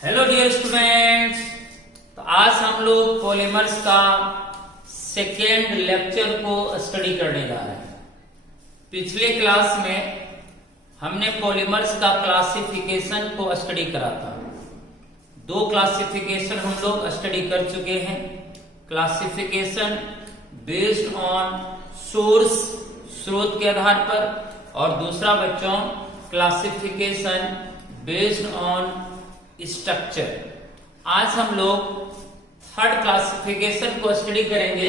Hello dear students. तो आज हम लोग पॉलीमर्स का सेकेंड लेक्चर को स्टडी करने जा रहे हैं। पिछले क्लास में हमने पॉलीमर्स का क्लासिफिकेशन को स्टडी करा था। दो क्लासिफिकेशन हम लोग स्टडी कर चुके हैं। क्लासिफिकेशन बेस्ड ऑन सोर्स, स्रोत के आधार पर, और दूसरा बच्चों क्लासिफिकेशन बेस्ड ऑन स्ट्रक्चर। आज हम लोग थर्ड क्लासिफिकेशन को स्टडी करेंगे।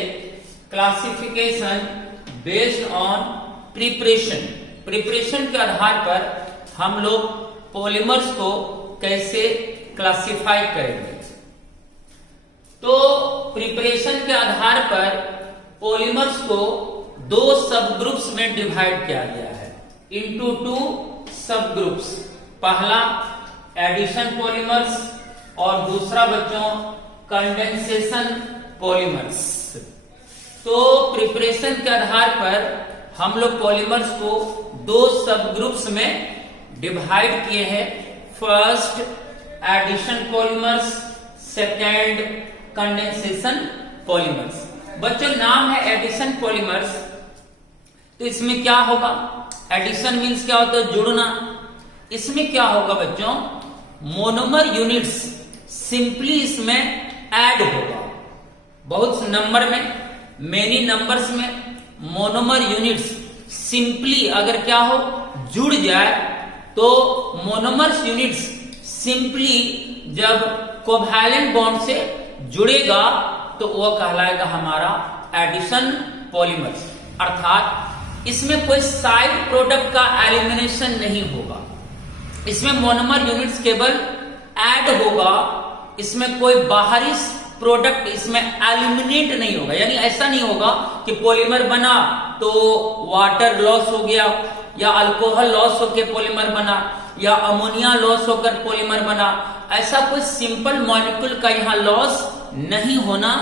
Classification based on preparation. Preparation के आधार पर हम लोग पॉलीमर्स को कैसे क्लासिफाई करेंगे। तो प्रिपरेशन के आधार पर पॉलीमर्स को दो सब ग्रुप्स में डिवाइड किया गया है, इनटू टू सब ग्रुप्स। पहला एडिशन पॉलीमर्स और दूसरा बच्चों कंडेंसेशन पॉलीमर्स। तो प्रिपरेशन के आधार पर हम लोग पॉलीमर्स को दो सब ग्रुप्स में डिवाइड किए हैं। First edition polymers, second condensation polymers. बच्चों नाम है एडिशन पॉलीमर्स, तो इसमें क्या होगा? एडिशन मीन्स क्या होता है? जुड़ना। इसमें क्या होगा बच्चों? मोनोमर यूनिट्स सिंपली इसमें ऐड होगा। बहुत नंबर में, मेनी नंबर्स में मोनोमर यूनिट्स सिंपली अगर क्या हो, जुड़ जाए, तो मोनोमर्स यूनिट्स सिंपली जब कोवैलेंट बॉन्ड से जुड़ेगा तो वह कहलाएगा हमारा एडिशन पॉलीमर्स। अर्थात इसमें कोई साइड प्रोडक्ट का एलिमिनेशन नहीं होगा। इसमें मोनोमर यूनिट्स केवल ऐड होगा, इसमें कोई बाहरी प्रोडक्ट इसमें एलिमिनेट नहीं होगा। यानी ऐसा नहीं होगा कि पॉलीमर बना तो वाटर लॉस हो गया, या अल्कोहल लॉस होकर पॉलीमर बना, या अमोनिया लॉस होकर पॉलीमर बना। ऐसा कोई सिंपल मॉलिक्यूल का यहाँ लॉस नहीं होना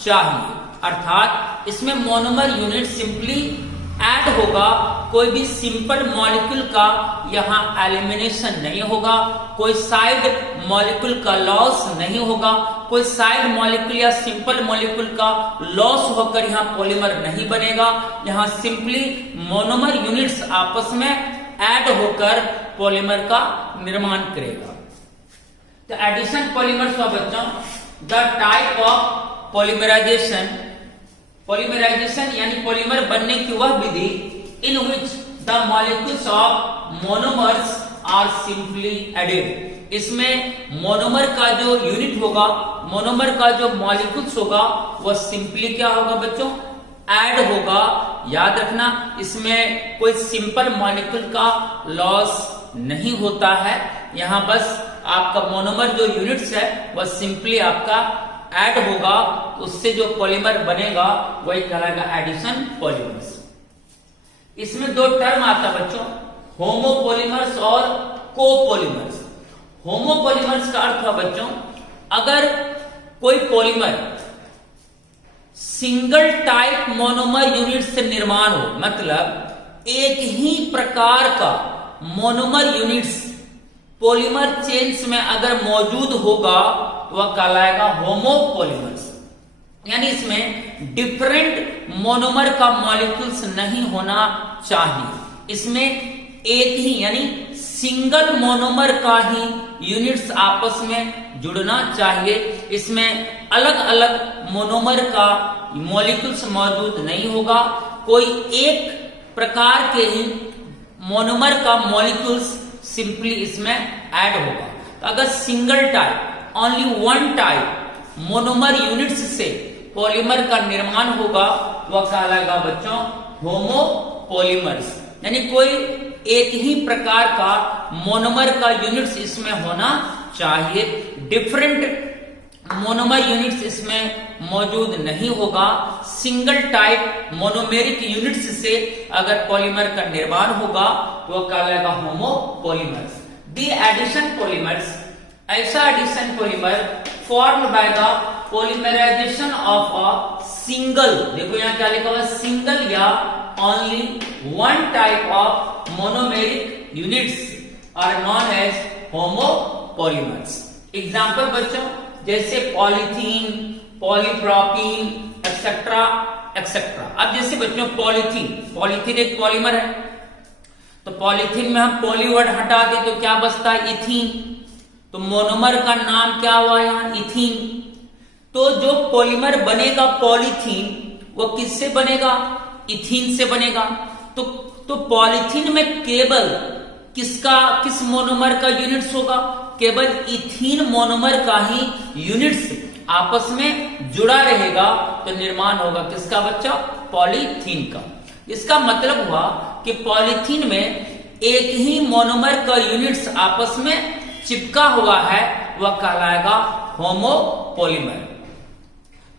चाहिए। अर्थात इसमें मोनोमर यूनिट सिंपली ऐड होगा, कोई भी सिंपल मॉलिक्यूल का यहाँ एलिमिनेशन नहीं होगा, कोई साइड मॉलिक्यूल का लॉस नहीं होगा, कोई साइड मॉलिक्यूल या सिंपल मॉलिक्यूल का लॉस होकर यहाँ पॉलीमर नहीं बनेगा। यहाँ सिंपली मोनोमर यूनिट्स आपस में ऐड होकर पॉलीमर का निर्माण करेगा। तो एडिशन पॉलीमर्स का बच्चों the type of polymerization. Polymerization यानी पॉलीमर बनने की वह विधि in which the molecules of monomers are simply added. इसमें मोनोमर का जो यूनिट होगा, मोनोमर का जो मॉलिक्यूल्स होगा, वह सिंपली क्या होगा बच्चों? ऐड होगा। याद रखना, इसमें कोई सिंपल मॉलिक्यूल का लॉस नहीं होता है। यहाँ बस आपका मोनोमर जो यूनिट्स है वह सिंपली आपका ऐड होगा, उससे जो पॉलीमर बनेगा वही कहलाएगा एडिशन पॉलीमर्स। इसमें दो टर्म आता है बच्चों, होमोपॉलीमर्स और कोपॉलीमर्स। होमोपॉलीमर्स का अर्थ है बच्चों, अगर कोई polymer single type monomer unit से निर्माण हो, मतलब एक ही प्रकार का मोनोमर यूनिट्स पॉलीमर चेन्स में अगर मौजूद होगा तो वह कहलाएगा होमोपॉलीमर्स। यानी इसमें डिफरेंट मोनोमर का मॉलिक्यूल्स नहीं होना चाहिए। इसमें एक ही यानी सिंगल मोनोमर का ही यूनिट्स आपस में जुड़ना चाहिए। इसमें अलग अलग मोनोमर का मॉलिक्यूल्स मौजूद नहीं होगा। कोई एक प्रकार के ही मोनोमर का मॉलिक्यूल्स सिंपली इसमें ऐड होगा। तो अगर single type, only one type monomer units से पॉलीमर का निर्माण होगा, वह कहलाएगा बच्चों होमोपॉलीमर्स। यानी कोई एक ही प्रकार का मोनोमर का यूनिट्स इसमें होना चाहिए। डिफरेंट मोनोमर यूनिट्स इसमें मौजूद नहीं होगा। सिंगल टाइप मोनोमेरिक यूनिट्स से अगर पॉलीमर का निर्माण होगा तो वह कहलाएगा होमोपॉलीमर्स। दी एडिशन पॉलीमर्स, ऐसा addition polymer form by the polymerisation of a single, देखो यहाँ क्या लिखा हुआ, सिंगल या only one type of monomeric units are known as homopolymers. Example बच्चों जैसे पॉलीथीन, पॉलीप्रोपीन, एक्सेट्रा एक्सेट्रा। अब जैसे बच्चों पॉलीथीन एक पॉलीमर है, तो पॉलीथीन में हम पॉली वर्ड हटा दे तो क्या बचता है? इथीन। तो मोनोमर का नाम क्या हुआ यहाँ? इथीन। तो जो पॉलीमर बनेगा पॉलीथीन वो किससे बनेगा? इथीन से बनेगा। तो पॉलीथीन में केवल किस मोनोमर का यूनिट्स होगा? केवल इथीन मोनोमर का ही यूनिट्स आपस में जुड़ा रहेगा, तो निर्माण होगा किसका बच्चा? पॉलीथीन का। इसका मतलब हुआ कि पॉलीथीन में एक ही मोनोमर का यूनिट्स आपस में चिपका हुआ है, वह कहलाएगा होमोपॉलीमर।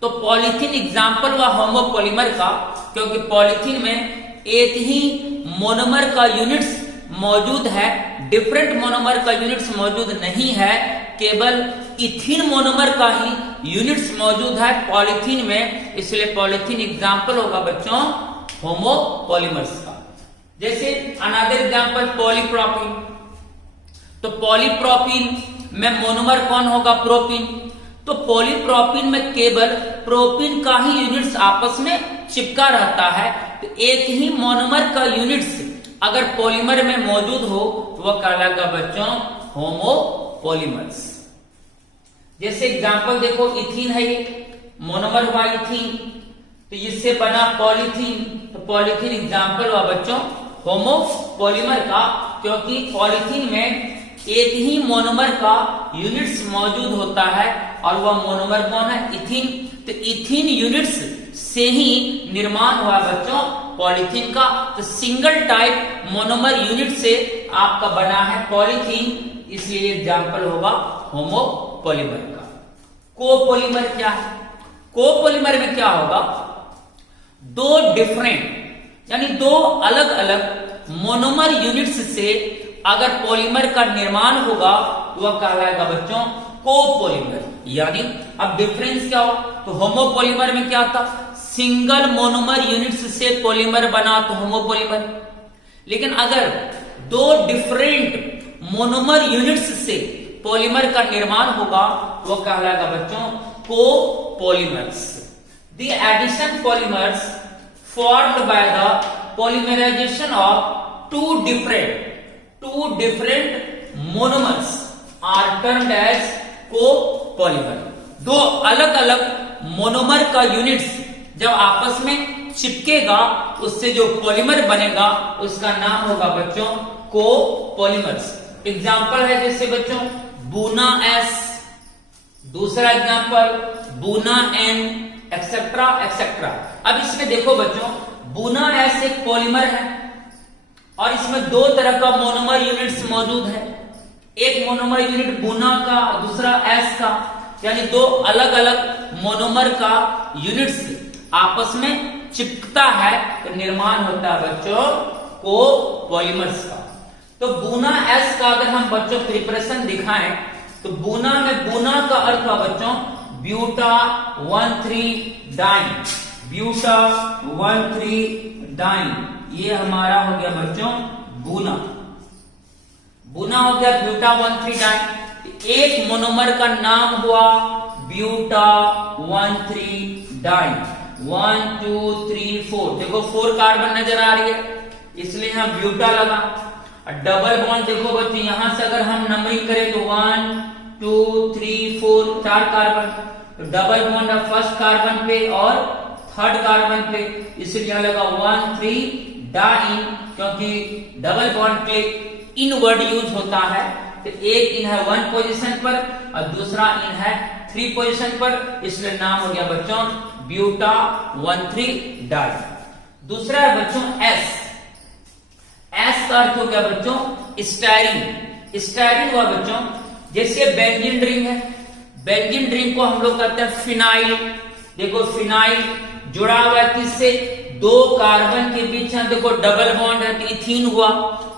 तो पॉलीथीन एग्जाम्पल हुआ होमोपॉलीमर का, क्योंकि पॉलीथीन में एक ही मोनोमर का यूनिट्स मौजूद है, डिफरेंट मोनोमर का यूनिट्स मौजूद नहीं है, केवल इथीन मोनोमर का ही यूनिट्स मौजूद है पॉलीथीन में, इसलिए पॉलीथीन एग्जाम्पल होगा बच्चों होमोपॉलीमर्स का। जैसे अनदर एग्जाम्पल पॉलीप्रोपीन। तो पॉलीप्रोपीन में मोनोमर कौन होगा? प्रोपीन। तो पॉलीप्रोपीन में केवल प्रोपीन का ही यूनिट्स आपस में चिपका रहता है, तो एक ही मोनोमर का यूनिट्स अगर पॉलीमर में मौजूद हो तो वह कहलाएगा बच्चों होमोपॉलीमर्स। जैसे एग्जांपल देखो, इथीन है ये मोनोमर हुआ इथीन, तो इससे बना पॉलीथीन, तो पॉलीथीन एग्जांपल हुआ बच्चों होमोपॉलीमर का, क्योंकि पॉलीथीन में एक ही मोनोमर का यूनिट्स मौजूद होता है और वह मोनोमर कौन है? इथीन। तो इथीन यूनिट्स से ही निर्माण हुआ बच्चों पॉलीथीन का। तो सिंगल टाइप मोनोमर यूनिट से आपका बना है पॉलीथीन, इसलिए एग्जाम्पल होगा होमोपॉलीमर का। कोपॉलीमर क्या है? कोपॉलीमर में क्या होगा? दो डिफरेंट यानी दो अलग अलग मोनोमर यूनिट्स से अगर पॉलीमर का निर्माण होगा वह कहलाएगा बच्चों कोपॉलीमर। यानी अब डिफरेंस क्या हो? तो होमोपॉलीमर में क्या था? सिंगल मोनोमर यूनिट्स से पॉलीमर बना तो होमोपॉलीमर। लेकिन अगर दो डिफरेंट मोनोमर यूनिट्स से पॉलीमर का निर्माण होगा वह कहलाएगा बच्चों copolymers. The addition polymers formed by the polymerization of two different monomers are termed as copolymer। दो अलग अलग मोनोमर का यूनिट्स जब आपस में चिपकेगा उससे जो पॉलीमर बनेगा उसका नाम होगा बच्चों कोपॉलीमर्स। एग्जाम्पल है जैसे बच्चों बूना एस, दूसरा example buna N, etcetera etcetera. अब इसमें देखो बच्चों बूना एस एक पॉलीमर है और इसमें दो तरह का मोनोमर यूनिट्स मौजूद है, एक मोनोमर यूनिट बूना का, दूसरा एस का, यानी दो अलग अलग मोनोमर का यूनिट्स आपस में चिपकता है तो निर्माण होता है बच्चों कोपॉलीमर्स का। तो बूना एस का अगर हम बच्चों प्रिपरेशन दिखाएं तो बूना में बूना का अर्थ हुआ बच्चों ब्यूटा 1,3 डाइन, ब्यूटा 1,3 डाइन, ये हमारा हो गया बच्चों बूना। बूना हो गया ब्यूटा 1,3 डाइन। एक मोनोमर का नाम हुआ ब्यूटा 1,3 डाइन। 1 2 3 4, देखो 4 कार्बन नजर आ रही है इसलिए यहां ब्यूटा लगा। डबल बॉन्ड देखो बच्चों यहां से अगर हम नंबरिंग करें तो 1 2 3 4 4 कार्बन, तो डबल बॉन्ड फर्स्ट कार्बन पे और थर्ड कार्बन पे, इसलिए यहां लगा 1,3 डाइन, क्योंकि डबल बॉन्ड पे इन वर्ड यूज होता है। तो एक इन है 1 पोजीशन पर और दूसरा इन है 3 पोजीशन पर, इसलिए नाम हो गया बच्चों ब्यूटा 1,3 डाइन। दूसरा है बच्चों एस। एस का अर्थ हो गया बच्चों स्टायरीन। स्टायरीन हुआ बच्चों जैसे बेंजीन रिंग है, बेंजीन रिंग को हम लोग कहते हैं फिनाइल। देखो फिनाइल जुड़ा हुआ है किससे? दो कार्बन के बीच में देखो डबल बॉन्ड है तो इथीन हुआ,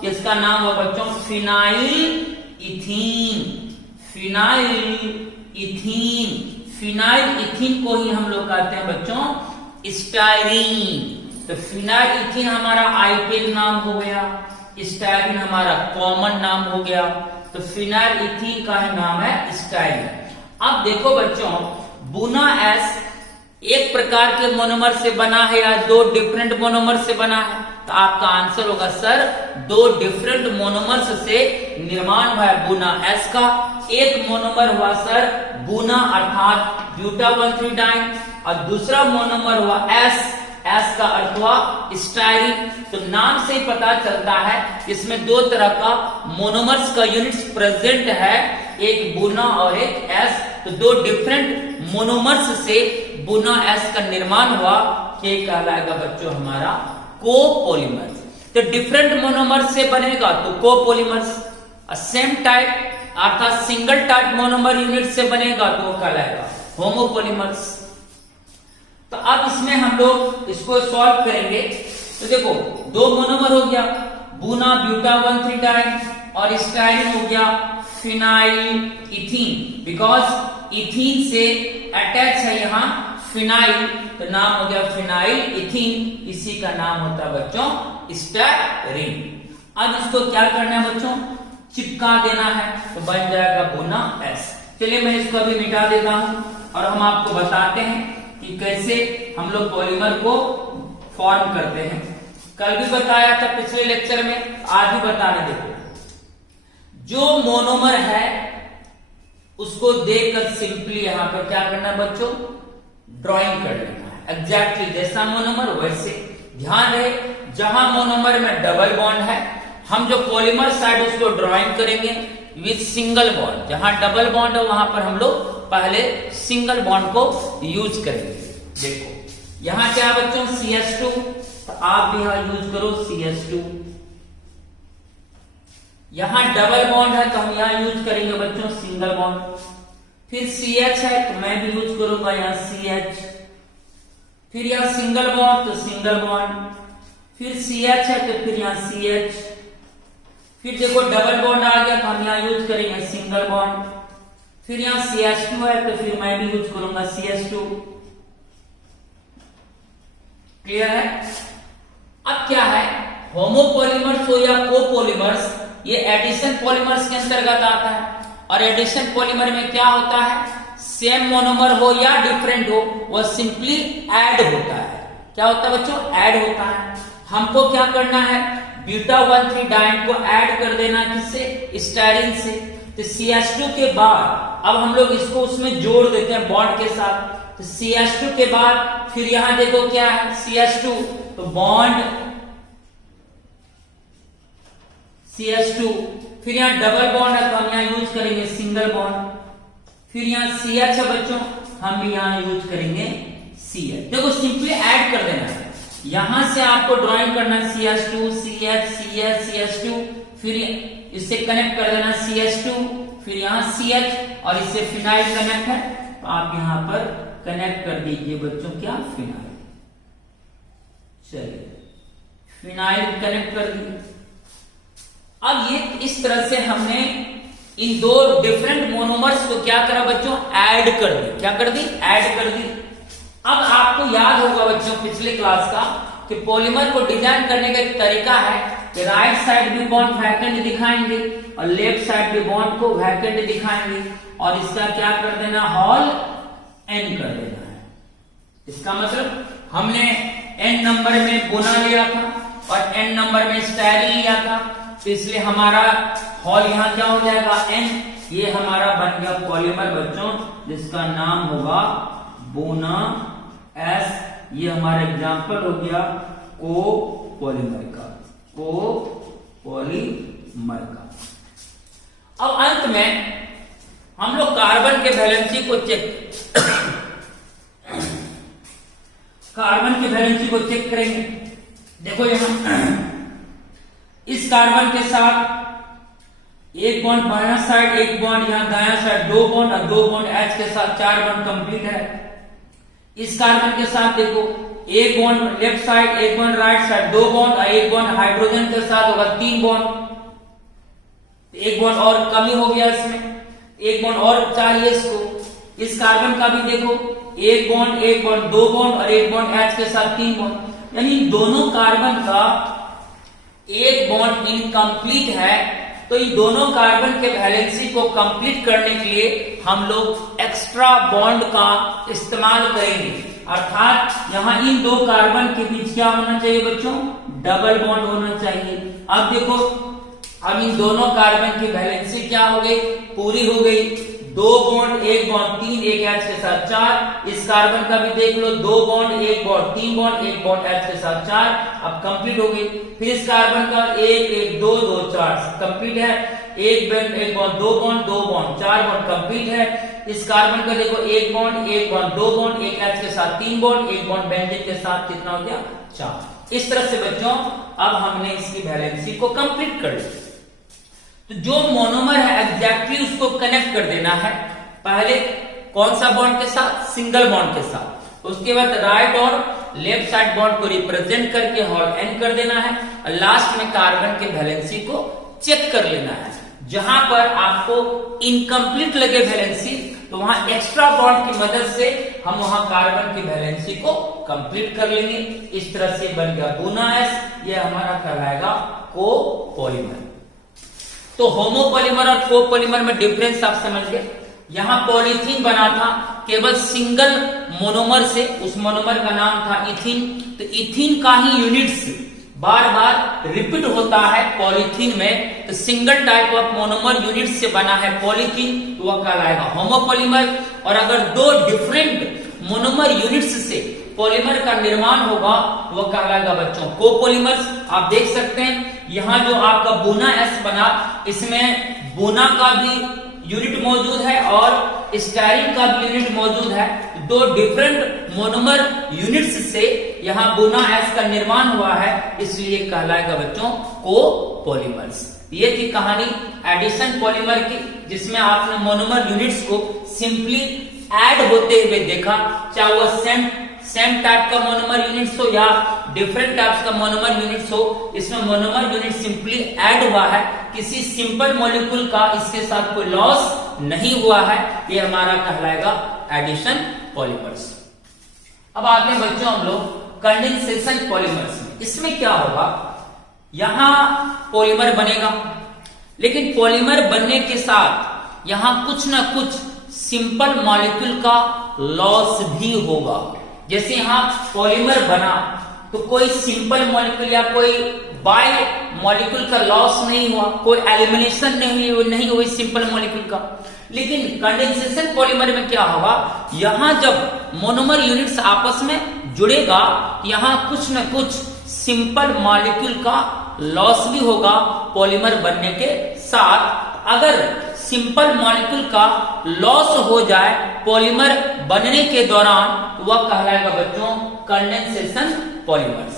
इसका नाम हुआ बच्चों phenyl ethene. Phenyl ethene, phenyl ethene को ही हम लोग कहते हैं बच्चों स्टायरीन। तो फिनाइल इथीन हमारा आईपेन नाम हो गया, स्टायरीन हमारा कॉमन नाम हो गया। तो फिनाइल इथीन का ही नाम है स्टाइरिन। अब देखो बच्चों, बुना एस एक प्रकार के मोनोमर से बना है या दो डिफरेंट मोनोमर से बना है? तो आपका आंसर होगा सर, दो डिफरेंट मोनोमर्स से निर्माण हुआ है बुना एस का। एक मोनोमर हुआ सर बुना अर्थात ब्यूटा 1,3 डाइन, और दूसरा मोनोमर हुआ एस, एस का अर्थ हुआ स्टाइरिन। तो नाम से ही पता चलता है इसमें दो तरह का मोनोमर्स का यूनिट्स प्रेजेंट है, एक बुना और एक एस। तो दो डिफरेंट मोनोमर्स से बुना एस का निर्माण हुआ, ये कहलाएगा बच्चों हमारा कोपोलिमर्स। तो डिफरेंट मोनोमर्स से बनेगा तो कोपोलिमर्स, सेम टाइप अर्थात सिंगल टाइप मोनोमर यूनिट से बनेगा तो कहलाएगा होमोपोलिमर्स। तो अब इसमें हम लोग इसको सॉल्व करेंगे। तो देखो, दो मोनोमर हो गया बुना ब्यूटा 1,3 डाइन, और स्टाइरिन हो गया फिनाइल इथीन, बिकॉज इथीन से अटैच है यहाँ फिनाइल, तो नाम हो गया फिनाइल इथीन, इसी का नाम होता है बच्चों स्टाइरिन। अब इसको क्या करना है बच्चों, चिपका देना है, तो बन जाएगा बुना एस। चलिए मैं इसको अभी मिटा देता हूं और हम आपको बताते हैं कि कैसे हम लोग पॉलीमर को फॉर्म करते हैं। कल भी बताया था पिछले लेक्चर में, आज भी बताने देखो। जो मोनोमर है उसको देखकर सिंपली यहां पर क्या करना है बच्चों, ड्राइंग कर लेना है। एग्जैक्टली जैसा मोनोमर वैसे। ध्यान रहे, जहां मोनोमर में डबल बॉन्ड है, हम जो पॉलीमर साइड उसको ड्राइंग करेंगे विथ सिंगल बॉन्ड। जहां डबल बॉन्ड है वहां पर हम लोग पहले सिंगल बॉन्ड को यूज करेंगे। देखो यहां क्या बच्चों CH2, तो आप भी यहां यूज करो CH2। यहां डबल बॉन्ड है तो हम यहां यूज करेंगे बच्चों सिंगल बॉन्ड। फिर CH है तो मैं भी यूज करूंगा यहां CH। फिर यहां सिंगल बॉन्ड तो सिंगल बॉन्ड, फिर CH है तो फिर यहां CH। फिर देखो डबल बॉन्ड आ गया तो हम यहां यूज करेंगे सिंगल बॉन्ड। फिर यहां CH2 है तो फिर मैं भी यूज करूंगा CH2। क्लियर है? अब क्या है, होमोपॉलीमर्स हो या कोपॉलीमर्स, ये एडिशन पॉलीमर्स के अंतर्गत आता है। और एडिशन पॉलीमर में क्या होता है, सेम मोनोमर हो या डिफरेंट हो, वह सिंपली ऐड होता है। क्या होता है बच्चों, ऐड होता है। हमको क्या करना है, ब्यूटा 1,3 डाइन को ऐड कर देना, किससे, स्टाइरिन से। तो CH2 के बाद अब हम लोग इसको उसमें जोड़ देते हैं बॉन्ड के साथ। तो CH2 के बाद फिर यहां देखो क्या है CH2, तो बॉन्ड CH2। फिर यहां डबल बॉन्ड है तो हम यहां यूज करेंगे सिंगल बॉन्ड। फिर यहां CH है बच्चों, हम भी यहां यूज करेंगे CH। देखो सिंपली ऐड कर देना है। यहां से आपको ड्राइंग करना है CH2 CH CH CH2, फिर इससे कनेक्ट कर देना CH2, फिर यहां CH, और इससे फिनाइल कनेक्ट है तो आप यहां पर कनेक्ट कर दीजिए बच्चों क्या, फिनाइल। चलिए फिनाइल कनेक्ट कर दिए। अब ये इस तरह से हमने इन दो डिफरेंट मोनोमर्स को क्या करा बच्चों, ऐड कर दी। क्या कर दी, ऐड कर दी। अब आपको याद होगा बच्चों पिछले क्लास का कि पॉलीमर को डिजाइन करने का एक तरीका है कि राइट साइड भी बॉन्ड वैकेंट दिखाएंगे और लेफ्ट साइड भी बॉन्ड को वैकेंट दिखाएंगे, और इसका क्या कर देना, हॉल n कर देना है। इसका मतलब हमने n नंबर में बुना लिया था और n नंबर में स्टाइरिन लिया था, तो इसलिए हमारा हॉल यहाँ क्या हो जाएगा, n। ये हमारा बन गया पॉलीमर बच्चों, जिसका नाम होगा बुना एस। ये हमारा एग्जाम्पल हो गया कोपॉलीमर का, कोपॉलीमर का। अब अंत में हम लोग कार्बन के वैलेंसी को चेक कार्बन की वैलेंसी को चेक करेंगे। देखो यहां इस कार्बन के साथ एक बॉन्ड बायां साइड, एक बॉन्ड यहां दायां साइड, दो बॉन्ड, और दो बॉन्ड H के साथ 4 बॉन्ड कंप्लीट है। इस कार्बन के साथ देखो एक बॉन्ड लेफ्ट साइड, एक बॉन्ड राइट साइड, दो बॉन्ड, और एक बॉन्ड हाइड्रोजन के साथ होगा 3 बॉन्ड। एक बॉन्ड और कमी हो गया इसमें, एक बॉन्ड और चाहिए इसको। इस कार्बन का भी देखो एक बॉन्ड, दो बॉन्ड, और एक बॉन्ड H के साथ 3 बॉन्ड। यानी दोनों कार्बन का एक बॉन्ड इनकम्प्लीट है, तो इन दोनों कार्बन के वैलेंसी को कंप्लीट करने के लिए हम लोग एक्स्ट्रा बॉन्ड का इस्तेमाल करेंगे, अर्थात यहाँ इन दो कार्बन के बीच क्या होना चाहिए बच्चों, डबल बॉन्ड होना चाहिए। अब देखो, अब इन दोनों कार्बन की वैलेंसी क्या हो गई, पूरी हो गई। दो बॉन्ड, एक बॉन्ड, तीन, एक H के साथ 4। इस कार्बन का भी देख लो, दो बॉन्ड, एक बॉन्ड, तीन बॉन्ड, एक बॉन्ड H के साथ 4, अब कंप्लीट हो गई। फिर इस कार्बन का एक, एक, दो, दो, 4 कंप्लीट है। एक बॉन्ड, एक बॉन्ड, दो बॉन्ड, दो बॉन्ड, 4 बॉन्ड कंप्लीट है। इस कार्बन का देखो, एक बॉन्ड, एक बॉन्ड, दो बॉन्ड, एक H के साथ 3 बॉन्ड, एक बॉन्ड बेंजीन के साथ कितना हो गया, 4। इस तरह से बच्चों अब हमने इसकी वैलेंसी को कंप्लीट कर लिया। तो जो मोनोमर है एग्जैक्टली उसको कनेक्ट कर देना है। पहले कौन सा बॉन्ड के साथ, सिंगल बॉन्ड के साथ। उसके बाद राइट और लेफ्ट साइड बॉन्ड को रिप्रेजेंट करके हॉल एंड कर देना है। और लास्ट में कार्बन के वैलेंसी को चेक कर लेना है। जहां पर आपको इनकम्प्लीट लगे वैलेंसी, तो वहां एक्स्ट्रा बॉन्ड की मदद से हम वहां कार्बन की वैलेंसी को कंप्लीट कर लेंगे। इस तरह से बन गया गुना एस, ये हमारा कहलाएगा कोपॉलीमर। तो होमोपॉलीमर और कोपॉलीमर में डिफरेंस आप समझ गए। यहां पॉलीथीन बना था केवल सिंगल मोनोमर से, उस मोनोमर का नाम था इथीन। तो इथीन का ही यूनिट्स बार बार रिपीट होता है पॉलीथीन में, तो single type of monomer unit से बना है पॉलीथीन, तो वह कहलाएगा होमोपॉलीमर। और अगर दो डिफरेंट मोनोमर यूनिट्स से पॉलीमर का निर्माण होगा, वह कहलाएगा बच्चों कोपॉलीमर्स। आप देख सकते हैं यहाँ जो आपका बुना एस बना, इसमें बुना का भी यूनिट मौजूद है और स्टाइरिन का भी यूनिट मौजूद है। दो डिफरेंट मोनोमर यूनिट्स से यहाँ बुना एस का निर्माण हुआ है, इसलिए कहलाएगा बच्चों कोपॉलीमर्स। ये थी कहानी एडिशन पॉलीमर की, जिसमें आपने मोनोमर यूनिट्स को सिंपली ऐड होते हुए देखा, चाहे वो सेम टाइप का मोनोमर यूनिट्स हो या डिफरेंट टाइप्स का मोनोमर यूनिट्स हो। इसमें मोनोमर यूनिट सिंपली ऐड हुआ है, किसी सिंपल मॉलिक्यूल का इसके साथ कोई लॉस नहीं हुआ है। ये हमारा कहलाएगा एडिशन पॉलीमर्स। अब आते हैं बच्चों हम लोग कंडेंसेशन पॉलीमर्स में। इसमें क्या होगा, यहां पॉलीमर बनेगा, लेकिन पॉलीमर बनने के साथ यहां कुछ ना कुछ सिंपल मॉलिक्यूल का लॉस भी होगा। जैसे यहां पॉलीमर बना तो कोई सिंपल मॉलिक्यूल या कोई बाय मॉलिक्यूल का लॉस नहीं हुआ, कोई एलिमिनेशन नहीं हुई सिंपल मॉलिक्यूल का। लेकिन कंडेंसेशन पॉलीमर में क्या होगा, यहां जब मोनोमर यूनिट्स आपस में जुड़ेगा, यहां कुछ न कुछ सिंपल मॉलिक्यूल का लॉस भी होगा पॉलीमर बनने के साथ। अगर सिंपल मॉलिक्यूल का लॉस हो जाए पॉलीमर बनने के दौरान, वह कहलाएगा बच्चों condensation polymers.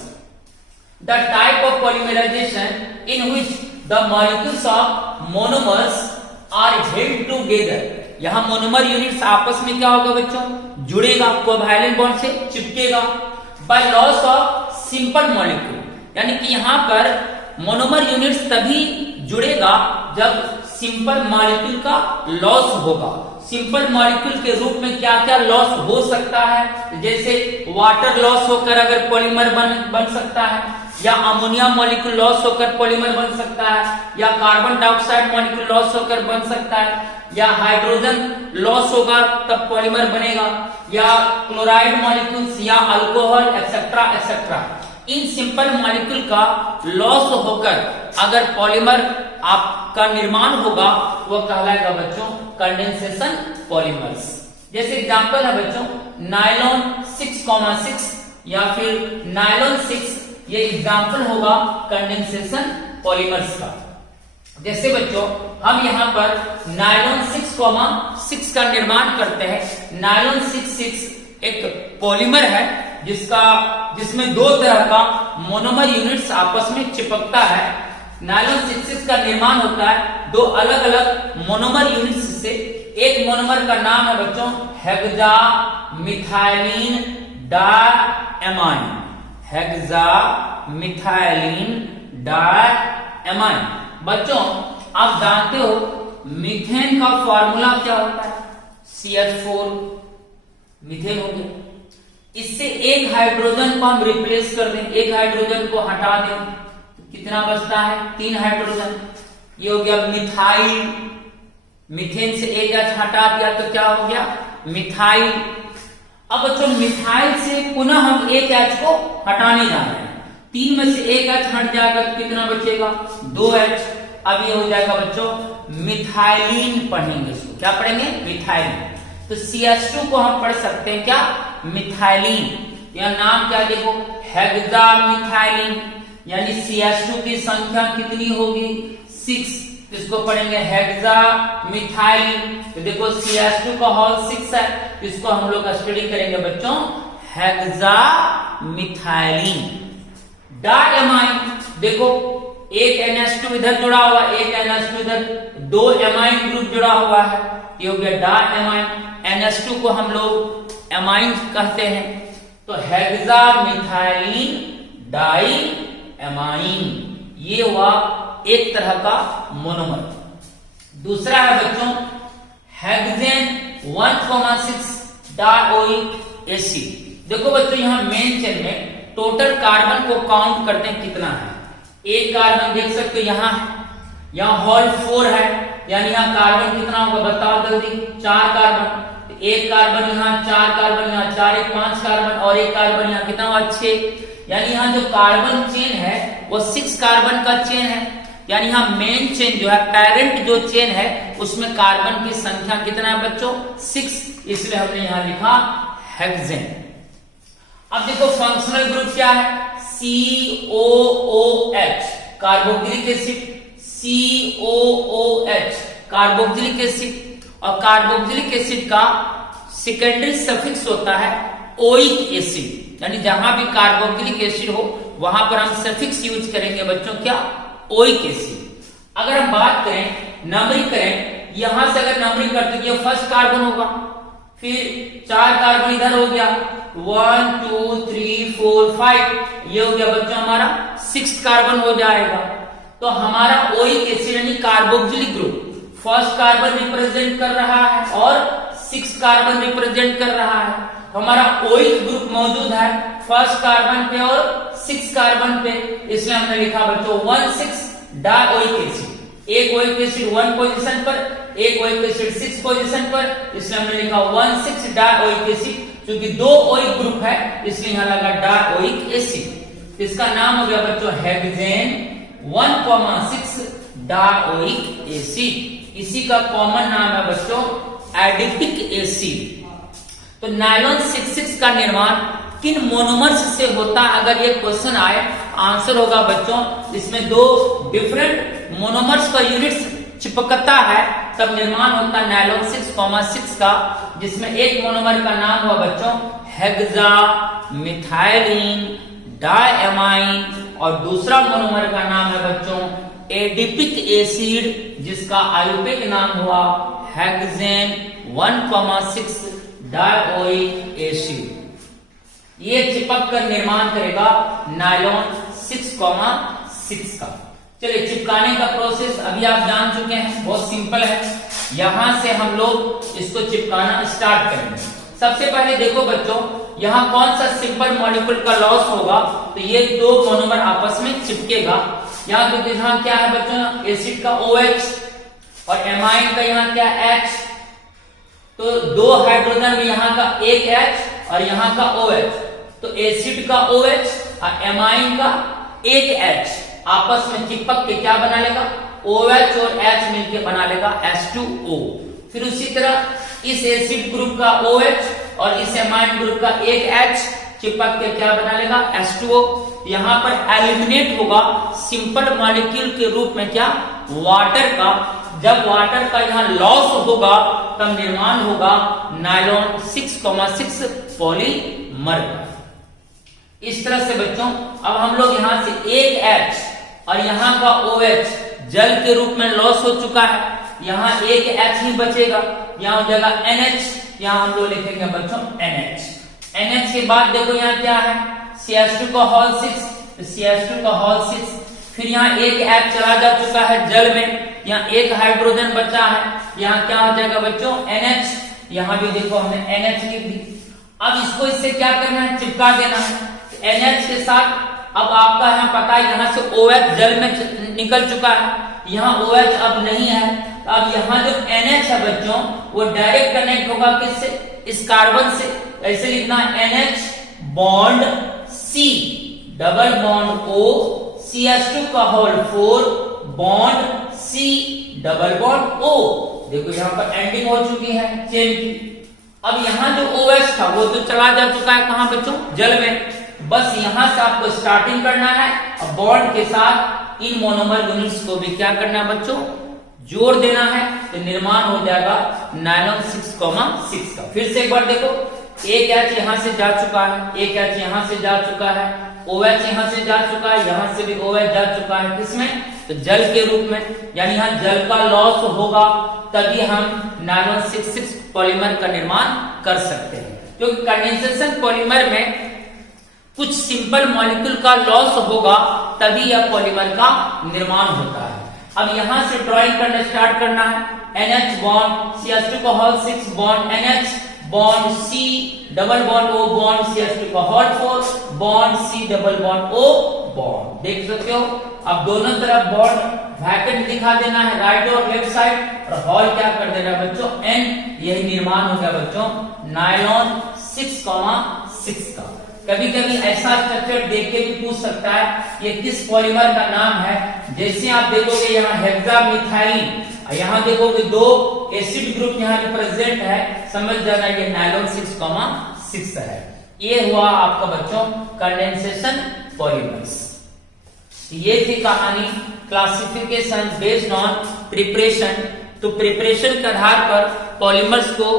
The type of polymerization in which the molecules of monomers are held together. यहां मोनोमर यूनिट्स आपस में क्या होगा बच्चों, जुड़ेगा, कोवैलेंट बॉन्ड से चिपकेगा by loss of simple molecule. यानी कि यहां पर मोनोमर यूनिट्स तभी जुड़ेगा जब सिंपल मॉलिक्यूल का लॉस होगा। सिंपल मॉलिक्यूल के रूप में क्या क्या लॉस हो सकता है, जैसे वाटर लॉस होकर अगर पॉलीमर बन सकता है, या अमोनिया मॉलिक्यूल लॉस होकर पॉलीमर बन सकता है, या कार्बन डाइऑक्साइड मॉलिक्यूल लॉस होकर बन सकता है, या हाइड्रोजन लॉस होगा तब पॉलीमर बनेगा, या क्लोराइड मॉलिक्यूल्स या alcohol etcetera etcetera. In simple molecule का लॉस होकर अगर पॉलीमर आपका निर्माण होगा, वह कहलाएगा बच्चों कंडेंसेशन पॉलीमर्स। जैसे एग्जांपल है बच्चों नायलॉन 6,6 या फिर नायलॉन 6, ये एग्जांपल होगा कंडेंसेशन पॉलीमर्स का। जैसे बच्चों हम यहाँ पर नायलॉन 6,6 का निर्माण करते हैं। नायलॉन 6,6 एक पॉलीमर है जिसमें दो तरह का मोनोमर यूनिट्स आपस में चिपकता है। नायलॉन 6,6 का निर्माण होता है दो अलग अलग मोनोमर यूनिट्स से। एक मोनोमर का नाम है बच्चों hexa methylene diamine. Hexa methylene diamine. बच्चों आप जानते हो मीथेन का फॉर्मूला क्या होता है, CH4 मीथेन हो गया। इससे एक हाइड्रोजन को हम रिप्लेस कर दें, एक हाइड्रोजन को हटा दें, कितना बचता है 3 हाइड्रोजन। ये हो गया मिथाइल, मीथेन से एक एच हटा दिया तो क्या हो गया मिथाइल। अब बच्चों मिथाइल से पुनः हम एक एच को हटाने जा रहे हैं, 3 में से एक एच हट जाएगा तो कितना बचेगा 2 एच। अब ये हो जाएगा बच्चों मिथाइलिन पढ़ेंगे इसको, क्या पढ़ेंगे मिथाइलिन। तो CH2 को हम पढ़ सकते हैं क्या मिथाइलिन। यह नाम क्या देखो हेक्सामिथाइलिन, यानी CH2 की संख्या कितनी होगी 6, इसको पढ़ेंगे हेक्सामिथाइलिन। तो देखो CH2 का होल 6 है, इसको हम लोग स्टडी करेंगे बच्चों हेक्सामिथाइलिन। डायमाइन देखो एक NH2 इधर जुड़ा हुआ, एक NH2 इधर, 2 एमाइन ग्रुप जुड़ा हुआ है, ये हो गया डायमाइन। NH2 को हम लोग एमाइन कहते हैं, तो हेक्सामिथाइलिन डाई एमाइन, ये हुआ एक तरह का मोनोमर। दूसरा है बच्चों हेक्सेन 1,6 डाइओइक एसिड। देखो बच्चों यहां मेन चेन में टोटल कार्बन को काउंट करते हैं कितना है। एक कार्बन देख सकते हो यहां है, यहां होल 4 है, यानी यहां कार्बन कितना होगा बताओ जल्दी 4 कार्बन। एक कार्बन यहाँ, 4 कार्बन यहाँ, 4 एक 5 कार्बन, और एक कार्बन यहाँ कितना हुआ 6, यानी यहाँ जो कार्बन चेन है वो 6 कार्बन का चेन है। यानी यहाँ मेन चेन जो है पेरेंट जो चेन है उसमें कार्बन की संख्या कितना है बच्चों 6, इसलिए हमने यहाँ लिखा हेक्सेन। अब देखो फंक्शनल ग्रुप क्या है COOH carboxylic acid, COOH carboxylic acid. और कार्बोक्सिलिक एसिड का सेकेंडरी सफिक्स होता है ओइक एसिड, यानी जहां भी कार्बोक्सिलिक एसिड हो वहां पर हम सफिक्स यूज करेंगे बच्चों क्या ओइक एसिड। अगर हम बात करें नंबरिंग करें, यहां से अगर नंबरिंग करते तो ये फर्स्ट कार्बन होगा, फिर 4 कार्बन इधर हो गया 1 2 3 4 5, ये हो गया बच्चों हमारा 6 कार्बन हो जाएगा। तो हमारा ओइक एसिड यानी carboxylic group first carbon represent कर रहा है और 6 कार्बन रिप्रेजेंट कर रहा है। तो हमारा ओइक ग्रुप मौजूद है फर्स्ट कार्बन पे और 6 कार्बन पे, इसलिए हमने लिखा बच्चों 1,6 डाइओइक एसिड। एक ओइक एसिड 1 पोजीशन पर, एक ओइक एसिड 6 पोजीशन पर, इसलिए हमने लिखा 1,6 डाइओइक एसिड। क्योंकि 2 ओइक ग्रुप है इसलिए यहां लगा डाइओइक एसिड। इसका नाम हो गया बच्चों हेक्सेन 1,6 डाइओइक एसिड। इसी का कॉमन नाम है बच्चों एडिपिक एसिड। तो नायलॉन 6,6 का निर्माण किन मोनोमर्स से होता है, अगर ये क्वेश्चन आए आंसर होगा बच्चों इसमें 2 डिफरेंट मोनोमर्स का यूनिट्स चिपकता है तब निर्माण होता है नायलॉन 6,6 का, जिसमें एक मोनोमर का नाम हुआ बच्चों हेक्सामिथाइलिन डायमाइन और दूसरा मोनोमर का नाम है बच्चों एडिपिक एसिड, जिसका आयुर्वेद नाम हुआ हेक्सेन 1,6 डाइओइक एसिड। ये चिपक कर निर्माण करेगा नायलॉन 6,6 का। चलिए चिपकाने का प्रोसेस अभी आप जान चुके हैं, बहुत सिंपल है। यहां से हम लोग इसको चिपकाना स्टार्ट करेंगे। सबसे पहले देखो बच्चों यहां कौन सा सिंपल मॉलिक्यूल का लॉस होगा, तो ये 2 मोनोमर आपस में चिपकेगा। यहाँ तो यहाँ क्या है बच्चों एसिड का OH और एमाइन का यहाँ क्या H, तो 2 हाइड्रोजन में यहाँ का एक H और यहाँ का OH, तो एसिड का OH और एमाइन का एक H आपस में चिपक के क्या बना लेगा OH और H मिलके बना लेगा H2O। फिर उसी तरह इस एसिड ग्रुप का OH और इस एमाइन ग्रुप का एक H चिपक के क्या बना लेगा H2O। यहाँ पर एलिमिनेट होगा सिंपल मॉलिक्यूल के रूप में क्या वाटर का। जब वाटर का यहाँ लॉस होगा तब निर्माण होगा नायलॉन 6,6 पॉलीमर का। इस तरह से बच्चों अब हम लोग यहाँ से एक H और यहाँ का OH जल के रूप में लॉस हो चुका है, यहाँ एक H ही बचेगा, यहाँ हो जाएगा NH, यहाँ हम लोग लिखेंगे बच्चों NH। NH के बाद देखो यहाँ क्या है CH2 का होल 6, तो CH2 का होल 6, फिर यहाँ एक H चला जा चुका है जल में, यहाँ एक हाइड्रोजन बचा है, यहाँ क्या हो जाएगा बच्चों NH, यहाँ भी देखो हमने NH लिख दी। अब इसको इससे क्या करना है चिपका देना है। NH के साथ अब आपका यहाँ पता है यहाँ से OH जल में निकल चुका है, यहाँ OH अब नहीं है, तो अब यहाँ जो NH है बच्चों वो डायरेक्ट कनेक्ट होगा किससे, इस कार्बन से। ऐसे लिखना NH bond C double bond O CH2 का whole 4 bond C double bond O। देखो यहाँ पर एंडिंग हो चुकी है चेन की। अब यहाँ जो OH था वो तो चला जा चुका है कहाँ बच्चों, जल में। बस यहाँ से आपको स्टार्टिंग करना है और बॉन्ड के साथ इन मोनोमर यूनिट्स को भी क्या करना है बच्चों, जोड़ देना है, तो निर्माण हो जाएगा नायलॉन 6,6 का। फिर से एक बार देखो, एक H यहाँ से जा चुका है, एक H यहाँ से जा चुका है, OH यहाँ से जा चुका है, यहाँ से भी OH जा चुका है, किसमें, तो जल के रूप में। यानी यहाँ जल का लॉस होगा तभी हम नायलॉन 6,6 पॉलीमर का निर्माण कर सकते हैं। क्योंकि कंडेंसेशन पॉलीमर में कुछ सिंपल मॉलिक्यूल का लॉस होगा तभी यह पॉलीमर का निर्माण होता है। अब यहां से ड्राइंग करना स्टार्ट करना है। NH बॉन्ड CH2 का whole 6 bond NH bond C double bond O bond CH2 का whole 4 bond C double bond O bond. देख सकते हो, अब दोनों तरफ बॉन्ड वैकेंट दिखा देना है, राइट और लेफ्ट साइड, और हॉल क्या कर देना है बच्चों, N। यही निर्माण हो गया बच्चों नायलॉन 6,6 का। कभी कभी ऐसा स्ट्रक्चर देख के भी पूछ सकता है ये किस पॉलीमर का नाम है। जैसे आप देखोगे यहाँ हेक्सामिथाइल, यहाँ देखोगे 2 एसिड ग्रुप यहाँ रिप्रेजेंट है, समझ जाना ये नायलॉन 6,6 है। ये हुआ आपका बच्चों कंडेंसेशन पॉलीमर्स। ये थी कहानी क्लासिफिकेशन बेस्ड ऑन प्रिपरेशन। तो प्रिपरेशन के आधार पर पॉलीमर्स को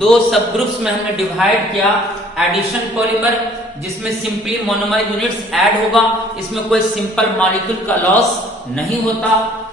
2 सब ग्रुप्स में हमने डिवाइड किया। एडिशन पॉलीमर जिसमें सिंपली मोनोमर यूनिट्स ऐड होगा, इसमें कोई सिंपल मॉलिक्यूल का लॉस नहीं होता।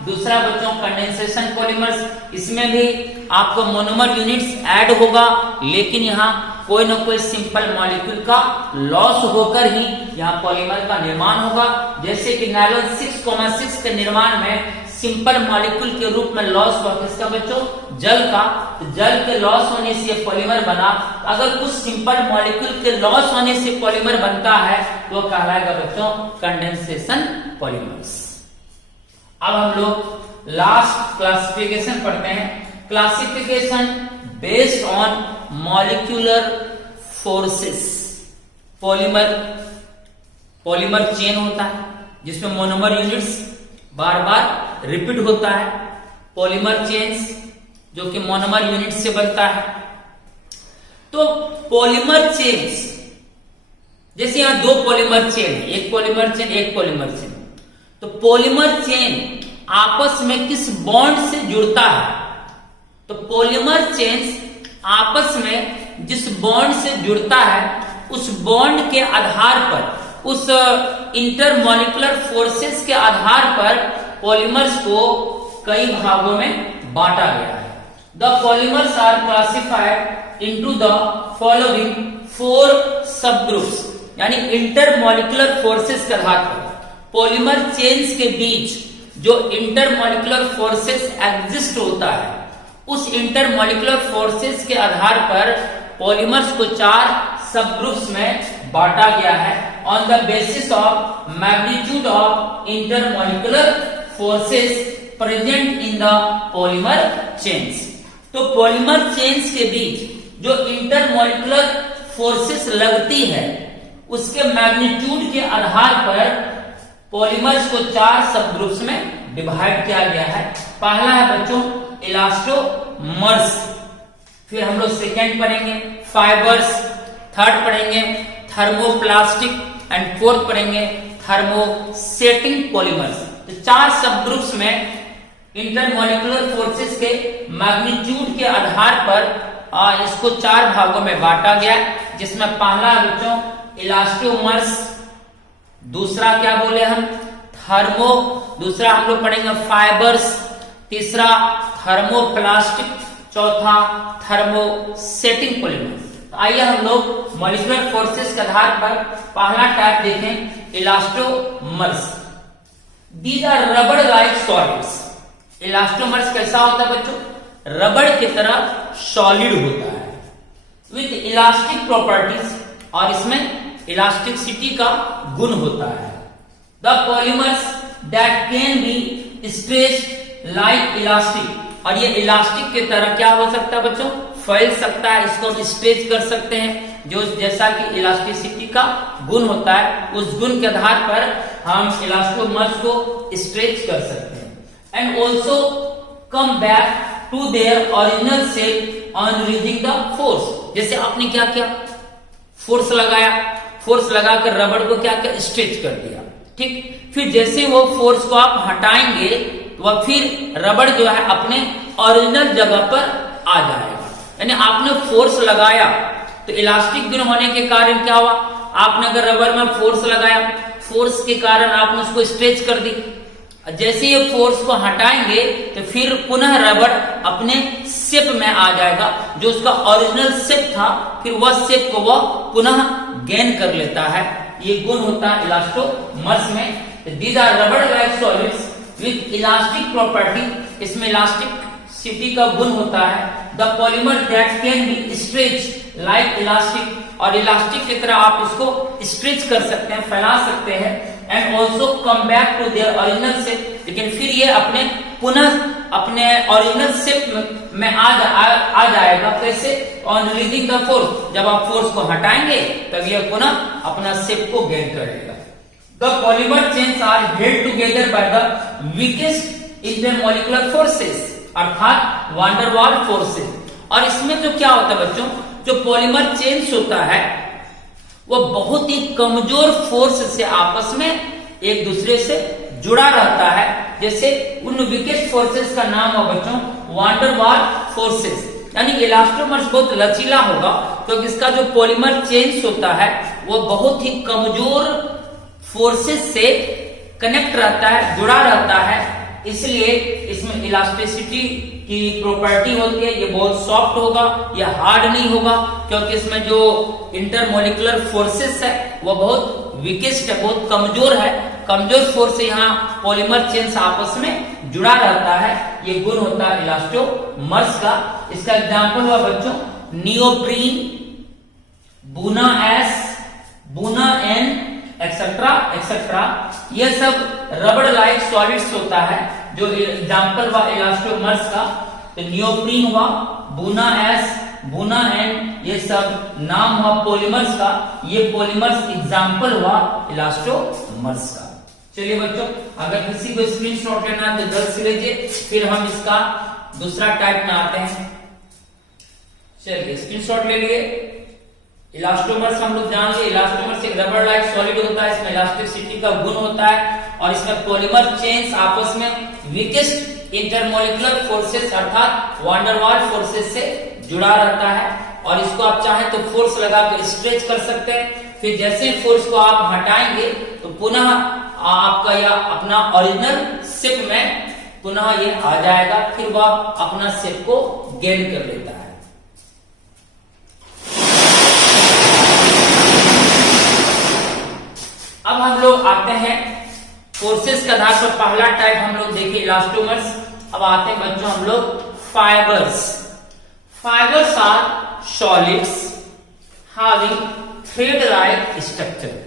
दूसरा बच्चों कंडेंसेशन पॉलीमर्स, इसमें भी आपको मोनोमर यूनिट्स ऐड होगा लेकिन यहाँ कोई ना कोई सिंपल मॉलिक्यूल का लॉस होकर ही यहाँ पॉलीमर का निर्माण होगा। जैसे कि नायलॉन 6,6 के निर्माण में सिंपल मॉलिक्यूल के रूप में लॉस हुआ किसका बच्चों, जल का। तो जल के लॉस होने से पॉलीमर बना। अगर कुछ सिंपल मॉलिक्यूल के लॉस होने से पॉलीमर बनता है तो कहलाएगा बच्चों कंडेंसेशन पॉलीमर्स। अब हम लोग लास्ट क्लासिफिकेशन पढ़ते हैं, classification based on molecular forces. Polymer chain होता है जिसमें मोनोमर यूनिट्स बार बार रिपीट होता है। पॉलीमर चेन्स जो कि मोनोमर यूनिट से बनता है। तो पॉलीमर चेन्स जैसे यहां 2 पॉलीमर चेन है, एक पॉलीमर चेन एक पॉलीमर चेन। तो पॉलीमर चेन आपस में किस बॉन्ड से जुड़ता है, तो पॉलीमर चेन्स आपस में जिस बॉन्ड से जुड़ता है उस बॉन्ड के आधार पर, उस इंटरमॉलिक्यूलर फोर्सेस के आधार पर पॉलीमर्स को कई भागों में बांटा गया है। The polymers are classified into the following 4 सब ग्रुप्स। यानी इंटरमॉलिक्यूलर फोर्सेस के आधार पर पॉलीमर चेन्स के बीच जो इंटरमॉलिक्यूलर फोर्सेस एग्जिस्ट होता है, उस इंटरमॉलिक्यूलर फोर्सेस के आधार पर पॉलीमर्स को 4 सब ग्रुप्स में बांटा गया है on the basis of magnitude of intermolecular forces present in the polymer chains. तो पॉलीमर चेन्स के बीच जो इंटरमॉलिक्यूलर फोर्सेस लगती है उसके मैग्नीट्यूड के आधार पर पॉलीमर्स को 4 सब ग्रुप्स में डिवाइड किया गया है। पहला है बच्चों इलास्टोमर्स, फिर हम लोग सेकेंड पढ़ेंगे फाइबर्स, थर्ड पढ़ेंगे थर्मोप्लास्टिक एंड फोर्थ पढ़ेंगे थर्मोसेटिंग पॉलीमर्स। तो 4 सब ग्रुप्स में इंटरमॉलिक्यूलर फोर्सेस के मैग्नीट्यूड के आधार पर इसको 4 भागों में बांटा गया, जिसमें पहला बच्चों इलास्टोमर्स, दूसरा क्या बोले हम थर्मो, दूसरा हम लोग पढ़ेंगे फाइबर्स, तीसरा थर्मोप्लास्टिक, चौथा थर्मोसेटिंग पॉलीमर्स। आइए हम लोग मॉलिक्यूलर फोर्सेस के आधार पर पहला टाइप देखें इलास्टोमर्स। दीज आर रबड़ लाइक सॉलिड्स। इलास्टोमर्स कैसा होता है बच्चों, रबड़ की तरह सॉलिड होता है विद इलास्टिक प्रॉपर्टीज, और इसमें इलास्टिसिटी का गुण होता है। The polymers that can be stretch like elastic, और ये इलास्टिक की तरह क्या हो सकता है बच्चों, फैल सकता है, इसको हम स्ट्रेच कर सकते हैं, जो जैसा कि इलास्टिसिटी का गुण होता है, उस गुण के आधार पर हम इलास्टोमर्स को स्ट्रेच कर सकते हैं। And also come back to their original shape on reaching the force. जैसे आपने क्या किया, फोर्स लगाया, फोर्स लगाकर रबड़ को क्या किया, स्ट्रेच कर दिया, ठीक। फिर जैसे वो फोर्स को आप हटाएंगे वह फिर रबड़ जो है अपने ओरिजिनल जगह पर आ जाएगा। यानी आपने फोर्स लगाया तो इलास्टिक गुण होने के कारण क्या हुआ, आपने अगर रबर में फोर्स लगाया, फोर्स के कारण आपने उसको स्ट्रेच कर दी, जैसे ये फोर्स को हटाएंगे तो फिर पुनः रबर अपने शेप में आ जाएगा, जो उसका ओरिजिनल शेप था, फिर वह शेप को वह पुनः गेन कर लेता है। ये गुण होता है इलास्टोमर्स में। These are rubber like solids with elastic property, इसमें इलास्टिसिटी का गुण होता है। The polymer that can be stretch like elastic, और इलास्टिक की तरह आप इसको स्ट्रेच कर सकते हैं, फैला सकते हैं। And also come back to their original shape, लेकिन फिर ये अपने पुनः अपने ओरिजिनल शेप में आ जाएगा। कैसे, ऑन रिलीजिंग द फोर्स, जब आप फोर्स को हटाएंगे तब ये पुनः अपना शेप को गेन करेगा। The polymer chains are held together by the weakest intermolecular forces, अर्थात वान डेर वाल फोर्सेस। और इसमें जो क्या होता है बच्चों, जो पॉलीमर चेन्स होता है वो बहुत ही कमजोर फोर्स से आपस में एक दूसरे से जुड़ा रहता है। जैसे उन वीकेस्ट फोर्सेस का नाम है बच्चों वान डेर वाल फोर्सेस। यानी इलास्टोमर्स बहुत लचीला होगा क्योंकि तो इसका जो पॉलीमर चेन्स होता है वो बहुत ही कमजोर फोर्सेस से कनेक्ट रहता है, जुड़ा रहता है, इसलिए इसमें इलास्टिसिटी की प्रॉपर्टी होती है। ये बहुत सॉफ्ट होगा, ये हार्ड नहीं होगा, क्योंकि इसमें जो इंटरमॉलिक्यूलर फोर्सेस है वो बहुत वीकेस्ट है, बहुत कमजोर है। कमजोर फोर्स से यहाँ पॉलीमर चेन्स आपस में जुड़ा रहता है। ये गुण होता है इलास्टोमर्स का। इसका एग्जाम्पल हुआ बच्चों नियोप्रीन, बुना एस, बुना एन, एक्सेट्रा एक्सेट्रा। ये सब रबड़ लाइक सॉलिड्स होता है, जो एग्जाम्पल हुआ इलास्टोमर्स का। तो नियोप्रीन हुआ, बुना एस, बुना एन, ये सब नाम हुआ पॉलीमर्स का। ये पॉलीमर्स एग्जाम्पल हुआ इलास्टोमर्स का। चलिए बच्चों, अगर किसी को स्क्रीनशॉट लेना है तो जल्द से लीजिए, फिर हम इसका दूसरा टाइप में आते हैं। चलिए स्क्रीनशॉट ले लिए। इलास्टोमर्स हम लोग जान लिए, इलास्टोमर्स एक रबर लाइक सॉलिड होता है, इसमें इलास्टिसिटी का गुण होता है, और इसमें पॉलीमर चेन्स आपस में वीकेस्ट इंटरमॉलिक्यूलर फोर्सेस अर्थात वान डेर वाल फोर्सेस से जुड़ा रहता है। और इसको आप चाहें तो फोर्स लगाकर स्ट्रेच कर सकते हैं, फिर जैसे फोर्स को आप हटाएंगे तो पुनः आपका यह अपना ओरिजिनल शेप में पुनः ये आ जाएगा, फिर वह अपना शेप को गेन कर लेता है। अब हम लोग आते हैं फोर्सेस के आधार पर पहला टाइप हम लोग देखे इलास्टोमर्स। अब आते हैं बच्चों हम लोग fibres. Fibres are solids having thread like structure.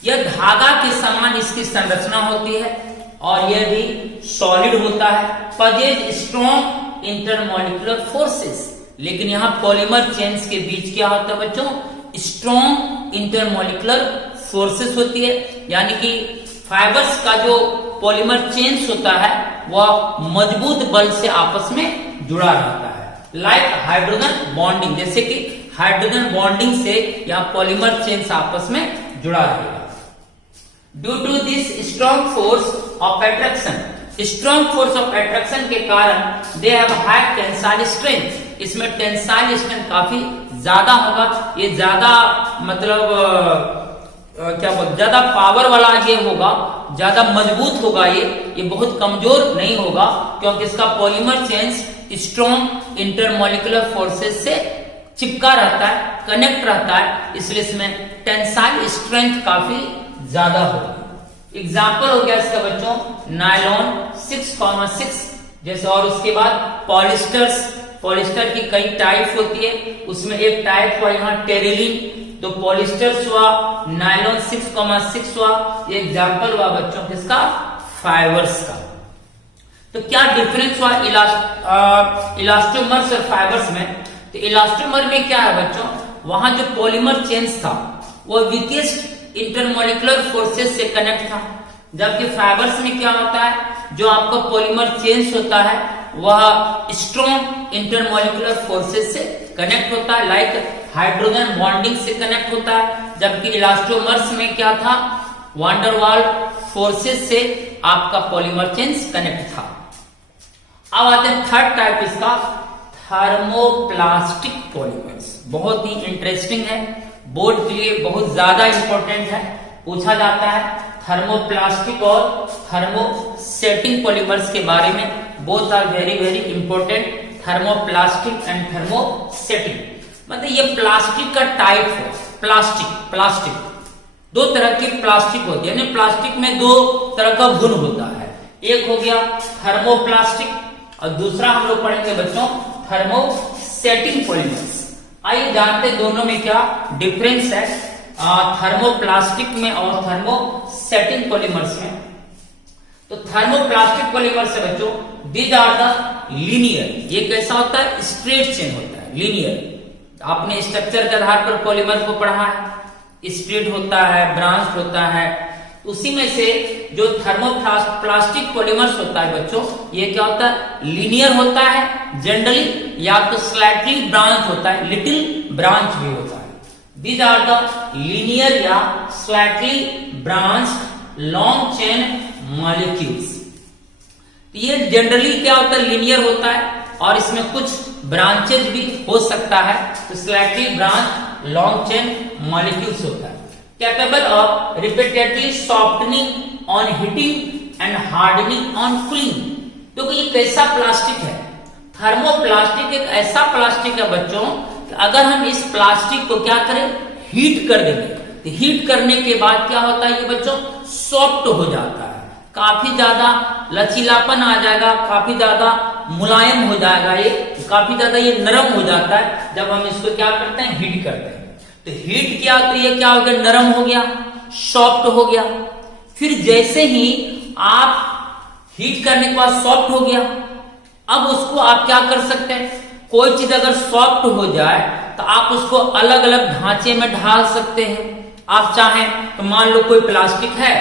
यह धागा के समान इसकी संरचना होती है और यह भी सॉलिड होता है। पजेज स्ट्रॉन्ग इंटरमॉलिक्यूलर फोर्सेस, लेकिन यहाँ पॉलीमर चेन्स के बीच क्या होता है बच्चों, स्ट्रॉन्ग इंटरमॉलिक्यूलर फोर्सेस होती है। यानी कि फाइबर्स का जो पॉलीमर चेन्स होता है वह मजबूत बल से आपस में जुड़ा रहता है। लाइक हाइड्रोजन बॉन्डिंग, जैसे कि हाइड्रोजन बॉन्डिंग से यहाँ पॉलीमर चेन्स आपस में जुड़ा रहेगा। Due to this strong force of attraction, strong force of attraction के कारण they have high tensile strength. इसमें टेंसाइल स्ट्रेंथ काफी ज्यादा होगा। ये ज्यादा मतलब क्या बोल, ज्यादा पावर वाला ये होगा, ज्यादा मजबूत होगा। ये बहुत कमजोर नहीं होगा, क्योंकि इसका polymer chains strong intermolecular forces से चिपका रहता है, कनेक्ट रहता है, इसलिए इसमें टेंसाइल स्ट्रेंथ काफी ज्यादा होगी। एग्जाम्पल हो गया इसका बच्चों नायलॉन 6,6 जैसे, और उसके बाद पॉलिस्टर्स। पॉलिस्टर की कई टाइप होती है, उसमें एक टाइप हुआ यहाँ टेरिलिन, तो पॉलिस्टर्स हुआ, नायलॉन 6,6 हुआ। ये एग्जाम्पल हुआ बच्चों किसका, फाइबर्स का। तो क्या डिफरेंस हुआ इलास्टोमर्स और फाइबर्स में? तो इलास्टोमर में क्या है बच्चों, वहां जो पॉलीमर चेंज था वो वीकेस्ट इंटरमोलिकुलर फोर्सेस से कनेक्ट था, जबकि फाइबर्स में क्या होता है, जो आपका पॉलीमर चेंज होता है वह स्ट्रॉन्ग इंटरमोलिकुलर फोर्सेस से कनेक्ट होता है, लाइक हाइड्रोजन बॉन्डिंग से कनेक्ट होता है। जबकि इलास्टोमर्स में क्या था, वान डर वाल फोर्सेस से आपका पॉलीमर चेंज कनेक्ट था। अब आते हैं थर्ड टाइप इसका, थर्मोप्लास्टिक पॉलीमर्स। बहुत ही इंटरेस्टिंग है, बोर्ड के लिए बहुत ज्यादा इंपॉर्टेंट है, पूछा जाता है थर्मोप्लास्टिक और थर्मोसेटिंग पॉलीमर्स के बारे में। Both are very very important, thermoplastic and thermosetting. मतलब ये प्लास्टिक का टाइप है, प्लास्टिक दो तरह की प्लास्टिक होती है, यानी प्लास्टिक में दो तरह का गुण होता है, एक हो गया थर्मोप्लास्टिक और दूसरा हम लोग पढ़ेंगे बच्चों थर्मोसेटिंग पॉलीमर्स। आइए जानते दोनों में क्या डिफरेंस है, थर्मोप्लास्टिक में और थर्मोसेटिंग पॉलीमर्स में। तो थर्मोप्लास्टिक पॉलीमर्स है बच्चों, दीज आर द लीनियर, ये कैसा होता है, स्ट्रेट चेन होता है, लीनियर। आपने स्ट्रक्चर के आधार पर पॉलीमर को पढ़ा है, स्प्लिट होता है, ब्रांच होता है। उसी में से जो थर्मोप्लास्टिक पॉलीमर्स होता है बच्चों, ये क्या होता है, लीनियर होता है जनरली, या तो स्लाइटली ब्रांच होता है, लिटिल ब्रांच भी होता है। दीज आर द लीनियर या slightly branch long chain molecules. ये जनरली क्या होता है, लीनियर होता है और इसमें कुछ ब्रांचेज भी हो सकता है, तो slightly branch long chain molecules होता है। Capable of repeatedly softening on heating and hardening on cooling. तो ये कैसा प्लास्टिक है, थर्मोप्लास्टिक एक ऐसा प्लास्टिक है बच्चों कि अगर हम इस प्लास्टिक को क्या करें, हीट कर देंगे, तो हीट करने के बाद क्या होता है ये बच्चों, सॉफ्ट हो जाता है, काफी ज्यादा लचीलापन आ जाएगा, काफी ज्यादा मुलायम हो जाएगा, ये काफी ज्यादा ये नरम हो जाता है जब हम इसको क्या करते हैं, हीट करते हैं। तो हीट किया तो ये क्या हो गया, नरम हो गया, सॉफ्ट हो गया। फिर जैसे ही आप हीट करने के बाद सॉफ्ट हो गया, अब उसको आप क्या कर सकते हैं, कोई चीज अगर सॉफ्ट हो जाए तो आप उसको अलग अलग ढांचे में ढाल सकते हैं। आप चाहें तो मान लो कोई प्लास्टिक है,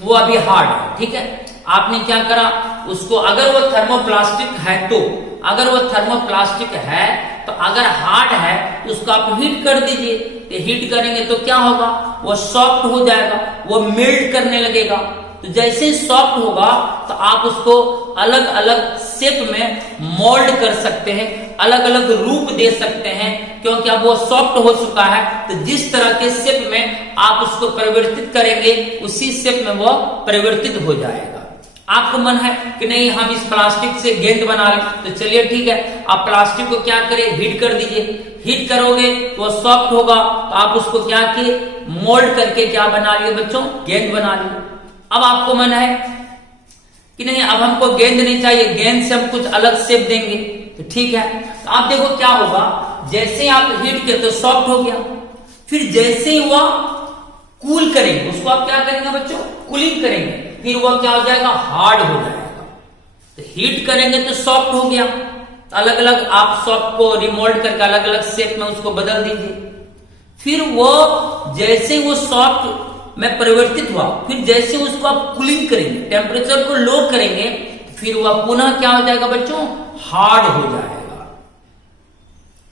वो अभी हार्ड है, ठीक है, आपने क्या करा उसको, अगर वो थर्मोप्लास्टिक है तो, अगर वो थर्मोप्लास्टिक है तो अगर हार्ड है उसको आप हीट कर दीजिए, तो हीट करेंगे तो क्या होगा, वो सॉफ्ट हो जाएगा, वो मेल्ट करने लगेगा। तो जैसे ही सॉफ्ट होगा तो आप उसको अलग अलग शेप में मोल्ड कर सकते हैं, अलग अलग रूप दे सकते हैं, क्योंकि अब वो सॉफ्ट हो चुका है। तो जिस तरह के शेप में आप उसको परिवर्तित करेंगे उसी शेप में वो परिवर्तित हो जाएगा। आपको मन है कि नहीं हम इस प्लास्टिक से गेंद बना लें, तो चलिए ठीक है, आप प्लास्टिक को क्या करें, हीट कर दीजिए, हीट करोगे तो वो सॉफ्ट होगा, तो आप उसको क्या किए, मोल्ड करके क्या बना लिए बच्चों, गेंद बना लिए। अब आपको मन है कि नहीं अब हमको गेंद नहीं चाहिए, गेंद से हम कुछ अलग शेप देंगे, तो ठीक है, तो आप देखो क्या होगा, जैसे आप हीट किए तो सॉफ्ट हो गया, फिर जैसे ही वह कूल करेंगे, उसको आप क्या करेंगे बच्चों, कूलिंग करेंगे, फिर वह क्या हो जाएगा, हार्ड हो जाएगा। तो हीट करेंगे तो सॉफ्ट हो गया, तो अलग अलग आप सॉफ्ट को रिमोल्ड करके अलग अलग शेप में उसको बदल दीजिए। फिर वो जैसे वो सॉफ्ट में परिवर्तित हुआ, फिर जैसे उसको आप कूलिंग करेंगे, टेम्परेचर को लो करेंगे, फिर वह पुनः क्या हो जाएगा बच्चों, हार्ड हो जाएगा।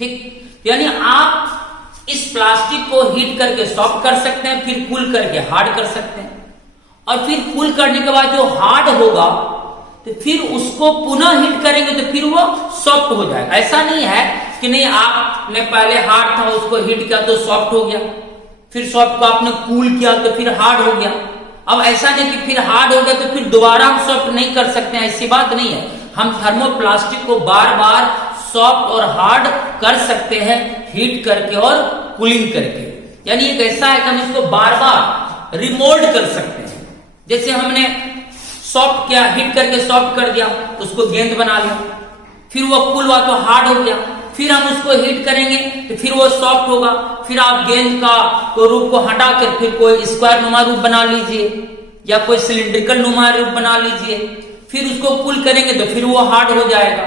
ठीक, यानी आप इस प्लास्टिक को हीट करके सॉफ्ट कर सकते हैं, फिर कूल करके हार्ड कर सकते हैं, और फिर कूल करने के बाद जो हार्ड होगा तो फिर उसको पुनः हीट करेंगे तो फिर वो सॉफ्ट हो जाएगा। ऐसा नहीं है कि नहीं आपने पहले हार्ड था उसको हीट किया तो सॉफ्ट हो गया, फिर सॉफ्ट को आपने कूल किया तो फिर हार्ड हो गया। अब ऐसा नहीं कि फिर हार्ड हो गया तो फिर दोबारा हम सॉफ्ट नहीं कर सकते हैं, ऐसी बात नहीं है। हम थर्मोप्लास्टिक को बार बार सॉफ्ट और हार्ड कर सकते हैं हीट करके और कूलिंग करके। यानी एक ऐसा है कि हम इसको बार बार रिमोल्ड कर सकते हैं। जैसे हमने सॉफ्ट किया, हीट करके सॉफ्ट कर दिया, उसको गेंद बना लिया, फिर वो कूल हुआ तो हार्ड हो गया, फिर हम उसको हीट करेंगे तो फिर वो सॉफ्ट होगा, फिर आप गेंद का को रूप को हटाकर फिर कोई स्क्वायर नुमा रूप बना लीजिए या कोई सिलिंड्रिकल नुमा रूप बना लीजिए, फिर उसको पुल करेंगे तो फिर वो हार्ड हो जाएगा।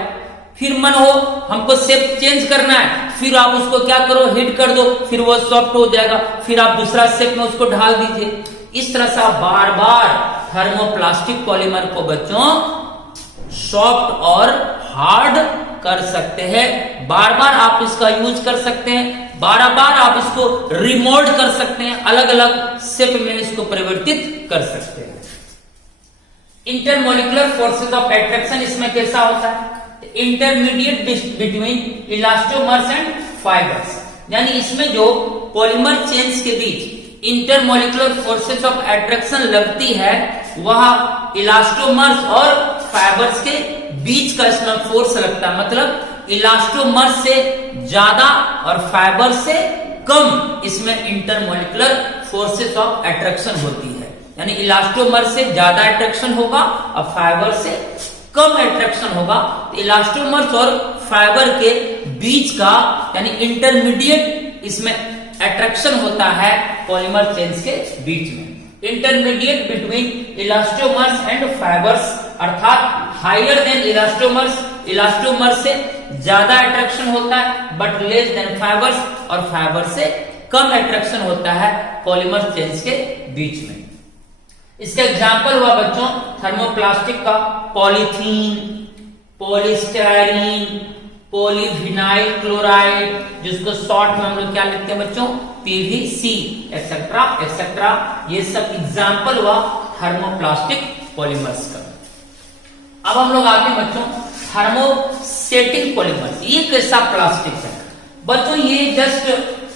फिर मन हो हमको शेप चेंज करना है, फिर आप उसको क्या करो, हिट कर दो, फिर वो सॉफ्ट हो जाएगा, फिर आप दूसरा शेप में उसको ढाल दीजिए। इस तरह से आप बार बार थर्मोप्लास्टिक पॉलीमर को बच्चों सॉफ्ट और हार्ड कर सकते हैं। बार बार आप इसका यूज कर सकते हैं, बार बार आप इसको रिमोल्ड कर सकते हैं, अलग अलग शेप में इसको परिवर्तित कर सकते हैं। इंटरमोलिकुलर फोर्सेस ऑफ अट्रैक्शन इसमें कैसा होता है, intermediate between elastomers and fibres, यानी इसमें जो पॉलीमर चेन्स के बीच इंटरमोलिकुलर फोर्सेस ऑफ अट्रैक्शन लगती है वह इलास्टोमर्स और फाइबर्स के बीच का इसमें फोर्स लगता है। मतलब इलास्टोमर्स से ज्यादा और फाइबर से कम इसमें इंटरमोलिकुलर फोर्सेस ऑफ अट्रैक्शन होती है, यानी इलास्टोमर से ज्यादा अट्रैक्शन होगा और फाइबर से कम अट्रैक्शन होगा। इलास्टोमर्स और फाइबर के बीच का यानी इंटरमीडिएट इसमें अट्रैक्शन होता है पॉलीमर चेन्स के बीच में। Intermediate between elastomers and fibres अर्थात हायर देन इलास्टोमर्स, इलास्टोमर से ज्यादा अट्रैक्शन होता है बट लेस देन फाइबर्स, और फाइबर से कम अट्रैक्शन होता है पॉलीमर चेन्स के बीच में। इसका एग्जाम्पल हुआ बच्चों थर्मोप्लास्टिक का पॉलीथीन, पॉलीस्टायरीन, पॉलीविनाइल क्लोराइड, जिसको शॉर्ट में हम लोग क्या लिखते हैं बच्चों, पीवीसी, एक्सेट्रा एक्सेट्रा। ये सब एग्जाम्पल हुआ थर्मोप्लास्टिक पॉलीमर्स का। अब हम लोग आते हैं बच्चों थर्मोसेटिंग पॉलीमर्स। ये कैसा प्लास्टिक है बच्चों, ये जस्ट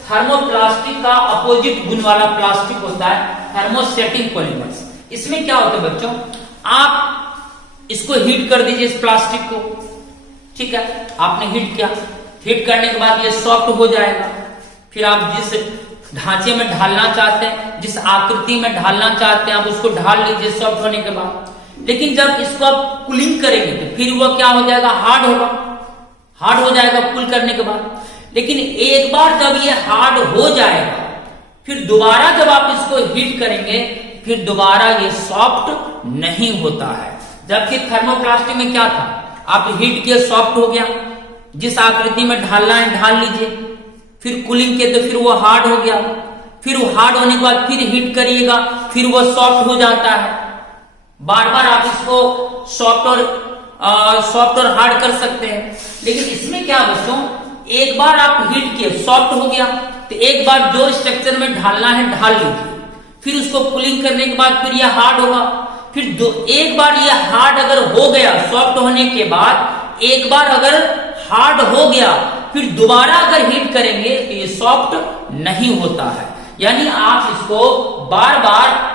थर्मोप्लास्टिक का अपोजिट गुण वाला प्लास्टिक होता है थर्मोसेटिंग पॉलीमर्स। इसमें क्या होता है बच्चों, आप इसको हीट कर दीजिए इस प्लास्टिक को, ठीक है, आपने हीट किया, हीट करने के बाद ये सॉफ्ट हो जाएगा। फिर आप जिस ढांचे में ढालना चाहते हैं, जिस आकृति में ढालना चाहते हैं, आप उसको ढाल लीजिए सॉफ्ट होने के बाद। लेकिन जब इसको आप कूलिंग करेंगे तो फिर वो क्या हो जाएगा, हार्ड होगा, हार्ड हो जाएगा कूल करने के बाद। लेकिन एक बार जब ये हार्ड हो जाएगा फिर दोबारा जब आप इसको हीट करेंगे फिर दोबारा ये सॉफ्ट नहीं होता है। जबकि थर्मोप्लास्टिक में क्या था, आप हीट किए सॉफ्ट हो गया, जिस आकृति में ढालना है ढाल लीजिए, फिर कूलिंग किए तो फिर वो हार्ड हो गया, फिर वो हार्ड होने के बाद फिर हीट करिएगा फिर वो सॉफ्ट हो जाता है। बार बार आप इसको सॉफ्ट और हार्ड कर सकते हैं। लेकिन इसमें क्या बच्चों, एक बार आप हीट किए सॉफ्ट हो गया तो एक बार जो स्ट्रक्चर में ढालना है ढाल लीजिए, फिर उसको कूलिंग करने के बाद फिर यह हार्ड होगा, फिर एक बार यह हार्ड अगर हो गया सॉफ्ट होने के बाद, एक बार अगर हार्ड हो गया फिर दोबारा अगर हीट करेंगे तो ये सॉफ्ट नहीं होता है। यानी आप इसको बार बार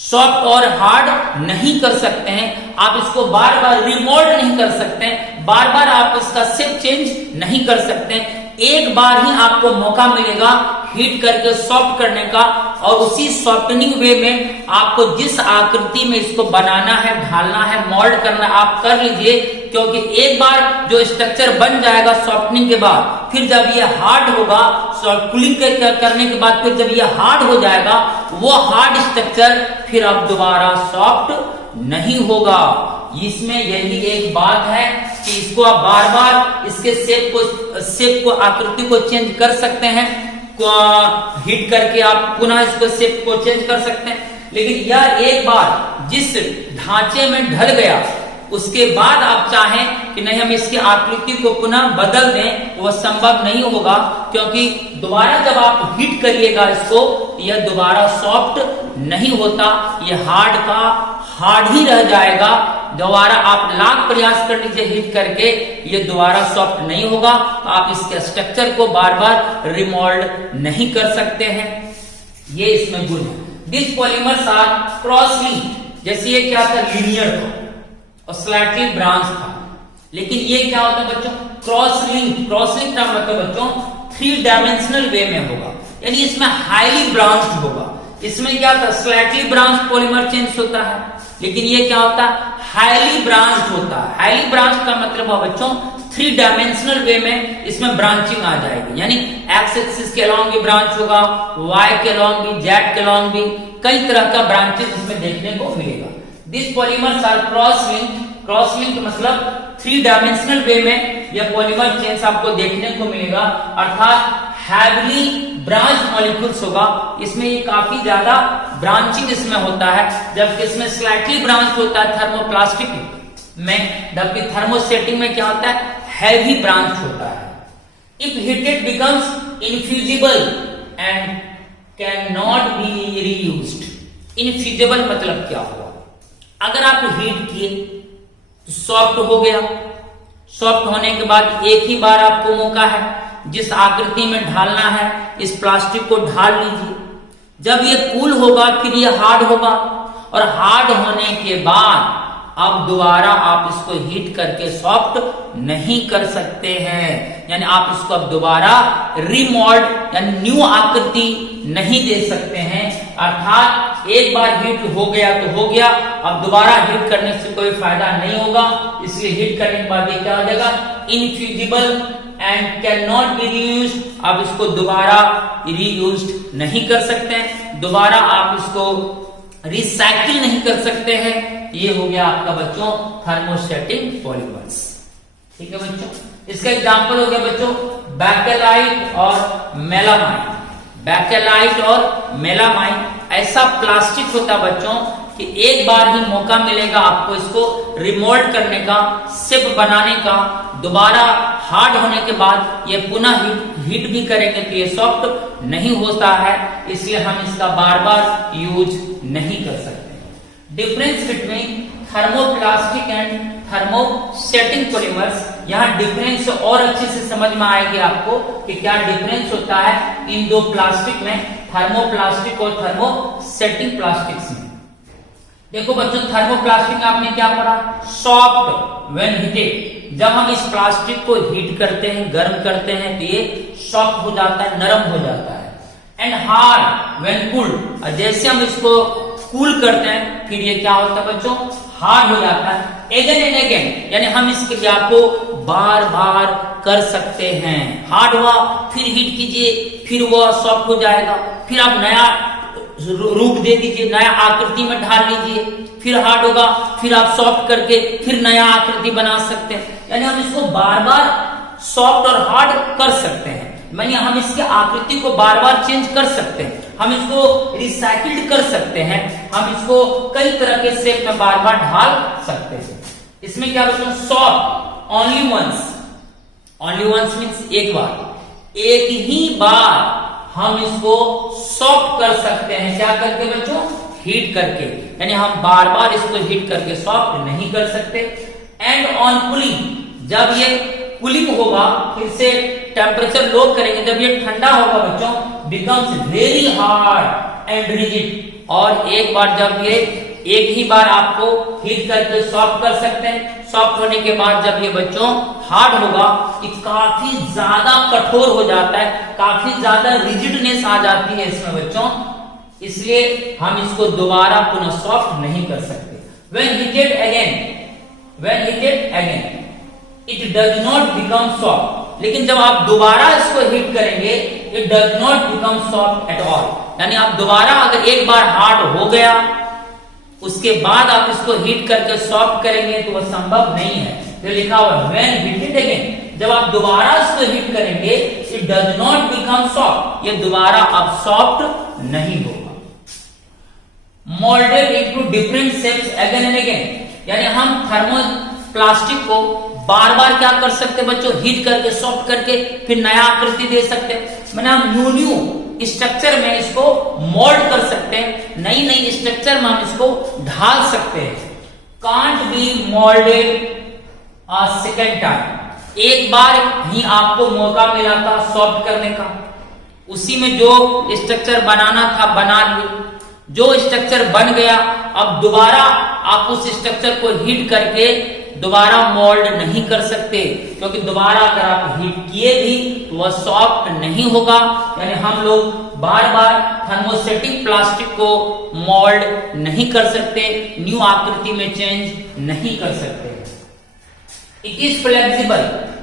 सॉफ्ट और हार्ड नहीं कर सकते हैं, आप इसको बार बार रिमोल्ड नहीं कर सकते हैं, बार बार आप इसका शेप चेंज नहीं कर सकते हैं। एक बार ही आपको मौका मिलेगा हीट करके सॉफ्ट करने का, और उसी सॉफ्टनिंग वे में आपको जिस आकृति में इसको बनाना है, ढालना है, मोल्ड करना आप कर लीजिए। क्योंकि एक बार जो स्ट्रक्चर बन जाएगा सॉफ्टनिंग के बाद, फिर जब ये हार्ड होगा कूलिंग करने के बाद, फिर जब ये हार्ड हो जाएगा वो हार्ड स्ट्रक्चर फिर अब दोबारा सॉफ्ट नहीं होगा। इसमें यही एक बात है कि इसको आप बार बार इसके शेप को आकृति को चेंज कर सकते हैं, हीट करके आप पुनः इसको शेप को चेंज कर सकते हैं। लेकिन यह एक बार जिस ढांचे में ढल गया उसके बाद आप चाहें कि नहीं हम इसकी आकृति को पुनः बदल दें, वह संभव नहीं होगा। क्योंकि दोबारा जब आप हीट करिएगा इसको, यह दोबारा सॉफ्ट नहीं होता, यह हार्ड का हार्ड ही रह जाएगा। दोबारा आप लाख प्रयास कर लीजिए हीट करके, ये दोबारा सॉफ्ट नहीं होगा। आप इसके स्ट्रक्चर को बार बार रिमोल्ड नहीं कर सकते हैं। ये इसमें गुण है। This polymers are cross linked, जैसे ये क्या था, लीनियर था और स्लाइटली ब्रांच था। लेकिन ये क्या होता है बच्चों, क्रॉस लिंक। क्रॉस लिंक का मतलब बच्चों 3 डायमेंशनल वे में होगा, यानी इसमें हाईली ब्रांच्ड होगा। इसमें क्या था, स्लाइटली ब्रांच पॉलीमर चेन्स होता है, लेकिन ये क्या होता है, हाईली ब्रांच्ड होता है। हाईली ब्रांच का मतलब है बच्चों 3 डायमेंशनल वे में इसमें ब्रांचिंग आ जाएगी, यानी एक्स एक्सिस के अलॉन्ग भी ब्रांच होगा, वाई के अलॉन्ग भी, जेड के अलॉन्ग भी, कई तरह का ब्रांचेस इसमें देखने को मिलेगा। This polymers are cross linked मतलब 3 डायमेंशनल वे में यह पॉलीमर चेन्स आपको देखने को मिलेगा, अर्थात हैवीली ब्रांच मॉलिक्यूल्स होगा। इसमें ये काफी ज्यादा ब्रांचिंग इसमें होता है, जबकि इसमें स्लाइटली ब्रांच होता है थर्मोप्लास्टिक में, जबकि थर्मोसेटिंग में क्या होता है, हैवी ब्रांच होता है। If heated becomes infusible and can not be reused. Infusible मतलब क्या हुआ, अगर आप हीट किए तो सॉफ्ट हो गया, सॉफ्ट होने के बाद एक ही बार आपको मौका है, जिस आकृति में ढालना है इस प्लास्टिक को ढाल लीजिए। जब ये कूल होगा फिर ये हार्ड होगा, और हार्ड होने के बाद अब दोबारा आप इसको हीट करके सॉफ्ट नहीं कर सकते हैं, यानी आप इसको अब दोबारा रीमोल्ड यानी न्यू आकृति नहीं दे सकते हैं। अर्थात एक बार हीट हो गया तो हो गया, अब दोबारा हीट करने से कोई फायदा नहीं होगा, इसलिए हीट करने के बाद ये क्या हो जाएगा, infusible and can not be reused. अब इसको दोबारा रीयूज्ड नहीं कर सकते हैं, दोबारा आप इसको रिसाइकिल नहीं कर सकते हैं। ये हो गया आपका बच्चों थर्मोस्टेटिक पॉलीमर्स। ठीक है बच्चों, इसका एग्जांपल हो गया बच्चों बेकेलाइट और मेलामाइन। बेकेलाइट और मेलामाइन ऐसा प्लास्टिक होता है बच्चों कि एक बार ही मौका मिलेगा आपको इसको रिमोल्ड करने का, सिप बनाने का, दोबारा हार्ड होने के बाद ये पुनः हीट भी करेंगे तो ये सॉफ्ट नहीं होता है, इसलिए हम इसका बार बार यूज नहीं कर सकते। Difference between thermoplastic and thermosetting polymers, यहाँ डिफरेंस और अच्छे से समझ में आएगी आपको कि क्या डिफरेंस होता है इन दो प्लास्टिक में, थर्मोप्लास्टिक और थर्मोसेटिंग प्लास्टिक्स में। देखो बच्चों, थर्मोप्लास्टिक आपने क्या पढ़ा, सॉफ्ट व्हेन हीटेड। जब हम इस प्लास्टिक को हीट करते हैं, गर्म करते हैं तो ये सॉफ्ट हो जाता है, नरम हो जाता है। एंड हार्ड व्हेन कूल्ड, और जैसे हम इसको कूल करते हैं फिर ये क्या होता है बच्चों, हार्ड हो जाता है। अगेन एंड अगेन, यानी हम इस क्रिया को बार बार कर सकते हैं। हार्ड हुआ फिर हीट कीजिए, फिर वह सॉफ्ट हो जाएगा, फिर आप नया रूप दे दीजिए, नया आकृति में ढाल लीजिए, फिर हार्ड होगा, फिर आप सॉफ्ट करके फिर नया आकृति बना सकते हैं। यानी हम इसको बार बार सॉफ्ट और हार्ड कर सकते हैं, यानी हम इसके आकृति को बार बार चेंज कर सकते हैं, हम इसको रिसाइकिल्ड कर सकते हैं, हम इसको कई तरह के शेप में बार बार ढाल सकते हैं। इसमें क्या बच्चों, सॉफ्ट ओनली वंस मीन्स एक बार, एक ही बार हम इसको सॉफ्ट कर सकते हैं, क्या करके बच्चों, हीट करके, यानी हम बार बार इसको हीट करके सॉफ्ट नहीं कर सकते। एंड ऑन कूलिंग, जब ये कूलिंग होगा, फिर से टेम्परेचर लो करेंगे, जब ये ठंडा होगा बच्चों, becomes very hard and rigid. और एक बार जब ये एक ही बार आपको हीट करके सॉफ्ट कर सकते हैं, सॉफ्ट होने के बाद जब ये बच्चों हार्ड होगा, ये काफी ज्यादा कठोर हो जाता है, काफी ज्यादा रिजिडनेस आ जाती है इसमें बच्चों, इसलिए हम इसको दोबारा पुनः सॉफ्ट नहीं कर सकते। When heated again it does not become soft, लेकिन जब आप दोबारा इसको हीट करेंगे it does not become soft at all, यानी आप दोबारा अगर एक बार हार्ड हो गया उसके बाद आप इसको हीट करके सॉफ्ट करेंगे तो वह संभव नहीं है। तो लिखा हुआ when heated again, जब आप दोबारा इसको हीट करेंगे it does not become soft, ये दोबारा अब सॉफ्ट नहीं होगा। Moulded into different shapes again and again, यानी हम थर्मोप्लास्टिक को बार बार क्या कर सकते बच्चों, हीट करके सॉफ्ट करके फिर नया आकृति दे सकते हैं, मैंने हम न्यू स्ट्रक्चर में इसको मोल्ड कर सकते हैं, नई नई स्ट्रक्चर में हम इसको ढाल सकते हैं। Can't be moulded a second time, एक बार ही आपको मौका मिला था सॉफ्ट करने का, उसी में जो स्ट्रक्चर बनाना था बना लिए, जो स्ट्रक्चर बन गया अब दोबारा आप उस स्ट्रक्चर को हीट करके दोबारा मोल्ड नहीं कर सकते, क्योंकि दोबारा अगर आप हीट किए भी तो वह सॉफ्ट नहीं होगा। यानी हम लोग बार बार थर्मोसेटिक प्लास्टिक को मोल्ड नहीं कर सकते, न्यू आकृति में चेंज नहीं कर सकते। इट इज फ्लेक्सिबल,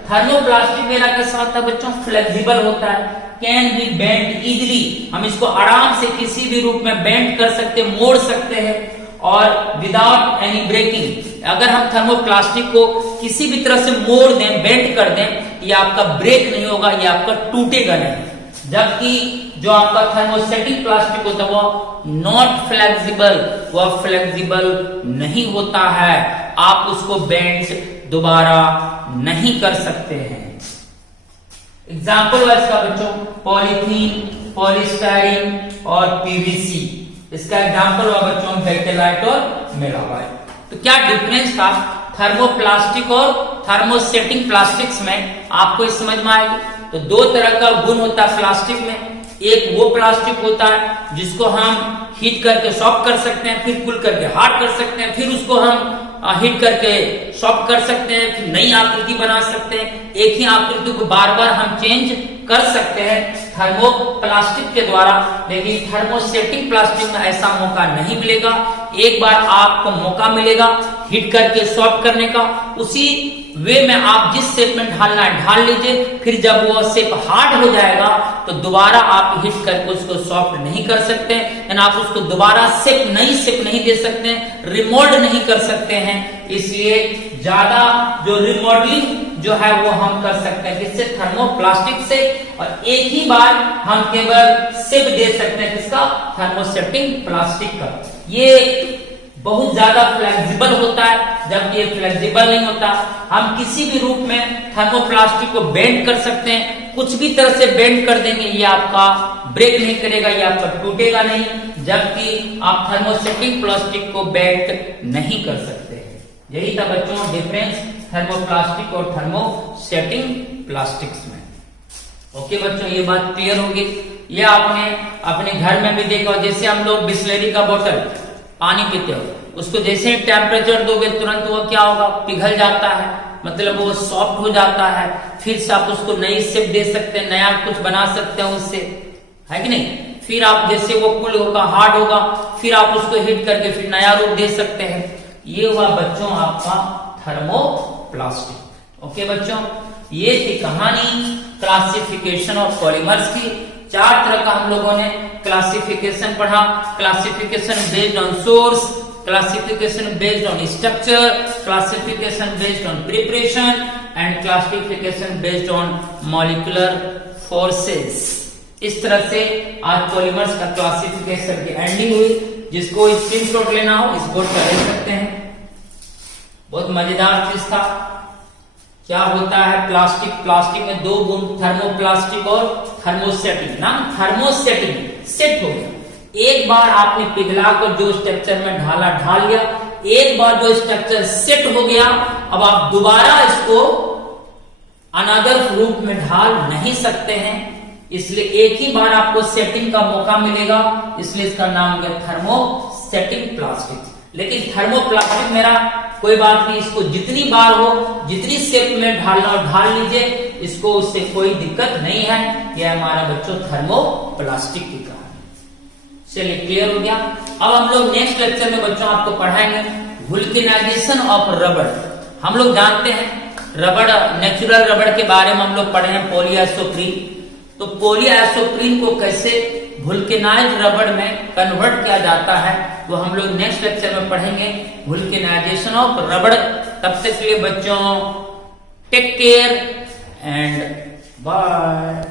थर्मोप्लास्टिक मेरा कैसा होता है बच्चों, फ्लेक्सिबल होता है। कैन बी बेंड इजिली, हम इसको आराम से किसी भी रूप में बेंड कर सकते, मोड़ सकते हैं। और विदाउट एनी ब्रेकिंग। अगर हम थर्मोप्लास्टिक को किसी भी तरह से मोड़ दें, बेंड कर दें, ये आपका ब्रेक नहीं होगा, ये आपका टूटेगा नहीं। जबकि जो आपका थर्मोसेटिक प्लास्टिक होता है वो नॉट फ्लेक्सिबल, वह फ्लेक्सिबल नहीं होता है, आप उसको बेंड दोबारा नहीं कर सकते हैं। एग्जाम्पल वाइज का बच्चों, पॉलीथीन, पॉलीस्टाइरीन और पीवीसी, इसका एग्जाम्पल हुआ बच्चों बेकेलाइट और मेलाबाइट। तो क्या डिफरेंस था थर्मोप्लास्टिक और थर्मोसेटिक प्लास्टिक्स में, आपको इस समझ में आएगी। तो दो तरह का गुण होता है प्लास्टिक में, एक वो प्लास्टिक होता है जिसको हम हीट करके सॉफ्ट कर सकते हैं, फिर कूल करके हार्ड कर सकते हैं, फिर उसको हम हीट करके सॉफ्ट कर सकते हैं, फिर नई आकृति बना सकते हैं, एक ही आकृति को बार बार हम चेंज कर सकते हैं थर्मोप्लास्टिक के द्वारा। लेकिन थर्मोसेटिक प्लास्टिक में ऐसा मौका नहीं मिलेगा। एक बार आपको मौका मिलेगा हीट करके सॉफ्ट करने का, उसी वे में आप जिस शेप में ढालना है ढाल लीजिए, फिर जब वो शेप हार्ड हो जाएगा तो दोबारा आप हीट करके उसको सॉफ्ट नहीं कर सकते, यानी आप उसको दोबारा शेप, नई शेप नहीं दे सकते, रिमोल्ड नहीं कर सकते हैं। इसलिए ज्यादा जो रिमॉडलिंग जो है वो हम कर सकते हैं किससे, थर्मोप्लास्टिक से, और एक ही बार हम केवल शेप दे सकते हैं किसका, थर्मोसेटिक प्लास्टिक का। ये बहुत ज्यादा फ्लेक्सिबल होता है, जबकि ये फ्लेक्सिबल नहीं होता। हम किसी भी रूप में थर्मोप्लास्टिक को बेंड कर सकते हैं, कुछ भी तरह से बेंड कर देंगे, ये आपका ब्रेक नहीं करेगा, ये आपका टूटेगा नहीं, जबकि आप थर्मोसेटिक प्लास्टिक को बेंड नहीं कर सकते। यही था बच्चों डिफरेंस थर्मोप्लास्टिक और थर्मोसेटिक प्लास्टिक्स में। ओके बच्चों, ये बात क्लियर होगी। ये आपने अपने घर में भी देखा, जैसे हम लोग बिस्लेरी का बोतल पानी पीते हो, उसको जैसे ही टेम्परेचर दोगे तुरंत वो क्या होगा, पिघल जाता है, मतलब वो सॉफ्ट हो जाता है, फिर से आप उसको नई शेप दे सकते हैं, नया कुछ बना सकते हैं उससे, है कि नहीं। फिर आप जैसे वो कूल होगा, हार्ड होगा, फिर आप उसको हीट करके फिर नया रूप दे सकते हैं। ये हुआ बच्चों आपका थर्मोप्लास्टिक। ओके बच्चों, ये थी कहानी क्लासिफिकेशन ऑफ पॉलीमर्स की। चार तरह का हम लोगों ने क्लासिफिकेशन पढ़ा, classification based on source, classification based on structure, classification based on preparation and classification based on molecular forces. इस तरह से आज पॉलीमर्स का क्लासिफिकेशन की एंडिंग हुई। जिसको स्क्रीनशॉट लेना हो इस बोर्ड पर ले सकते हैं। बहुत मजेदार चीज था। क्या होता है प्लास्टिक, प्लास्टिक में दो गुण, थर्मोप्लास्टिक और थर्मोसेटिक। ना थर्मोसेटिक सेट हो गया, एक बार आपने पिघला कर जो स्ट्रक्चर में ढाला ढाल लिया, एक बार जो स्ट्रक्चर सेट हो गया, अब आप दोबारा इसको अनदर रूप में ढाल नहीं सकते हैं, इसलिए एक ही बार आपको सेटिंग का मौका मिलेगा, इसलिए इसका नाम है थर्मोसेटिक प्लास्टिक। लेकिन थर्मोप्लास्टिक मेरा कोई बात नहीं, इसको जितनी बार हो, जितनी शेप में ढालना हो ढाल लीजिए, इसको उससे कोई दिक्कत नहीं है। यह हमारा बच्चों थर्मोप्लास्टिक की कहानी। चलिए क्लियर हो गया। अब हम लोग नेक्स्ट लेक्चर में बच्चों आपको पढ़ाएंगे वुल्केनाइजेशन ऑफ रबड़। हम लोग जानते हैं रबड़, नेचुरल रबड़ के बारे में हम लोग पढ़े हैं पॉलीआइसोप्रीन। तो पॉलीआइसोप्रीन को कैसे वुल्केनाइज्ड रबड़ में कन्वर्ट किया जाता है वो हम लोग नेक्स्ट लेक्चर में पढ़ेंगे, वुल्केनाइजेशन ऑफ रबड़। तब तक के लिए बच्चों टेक केयर एंड बाय।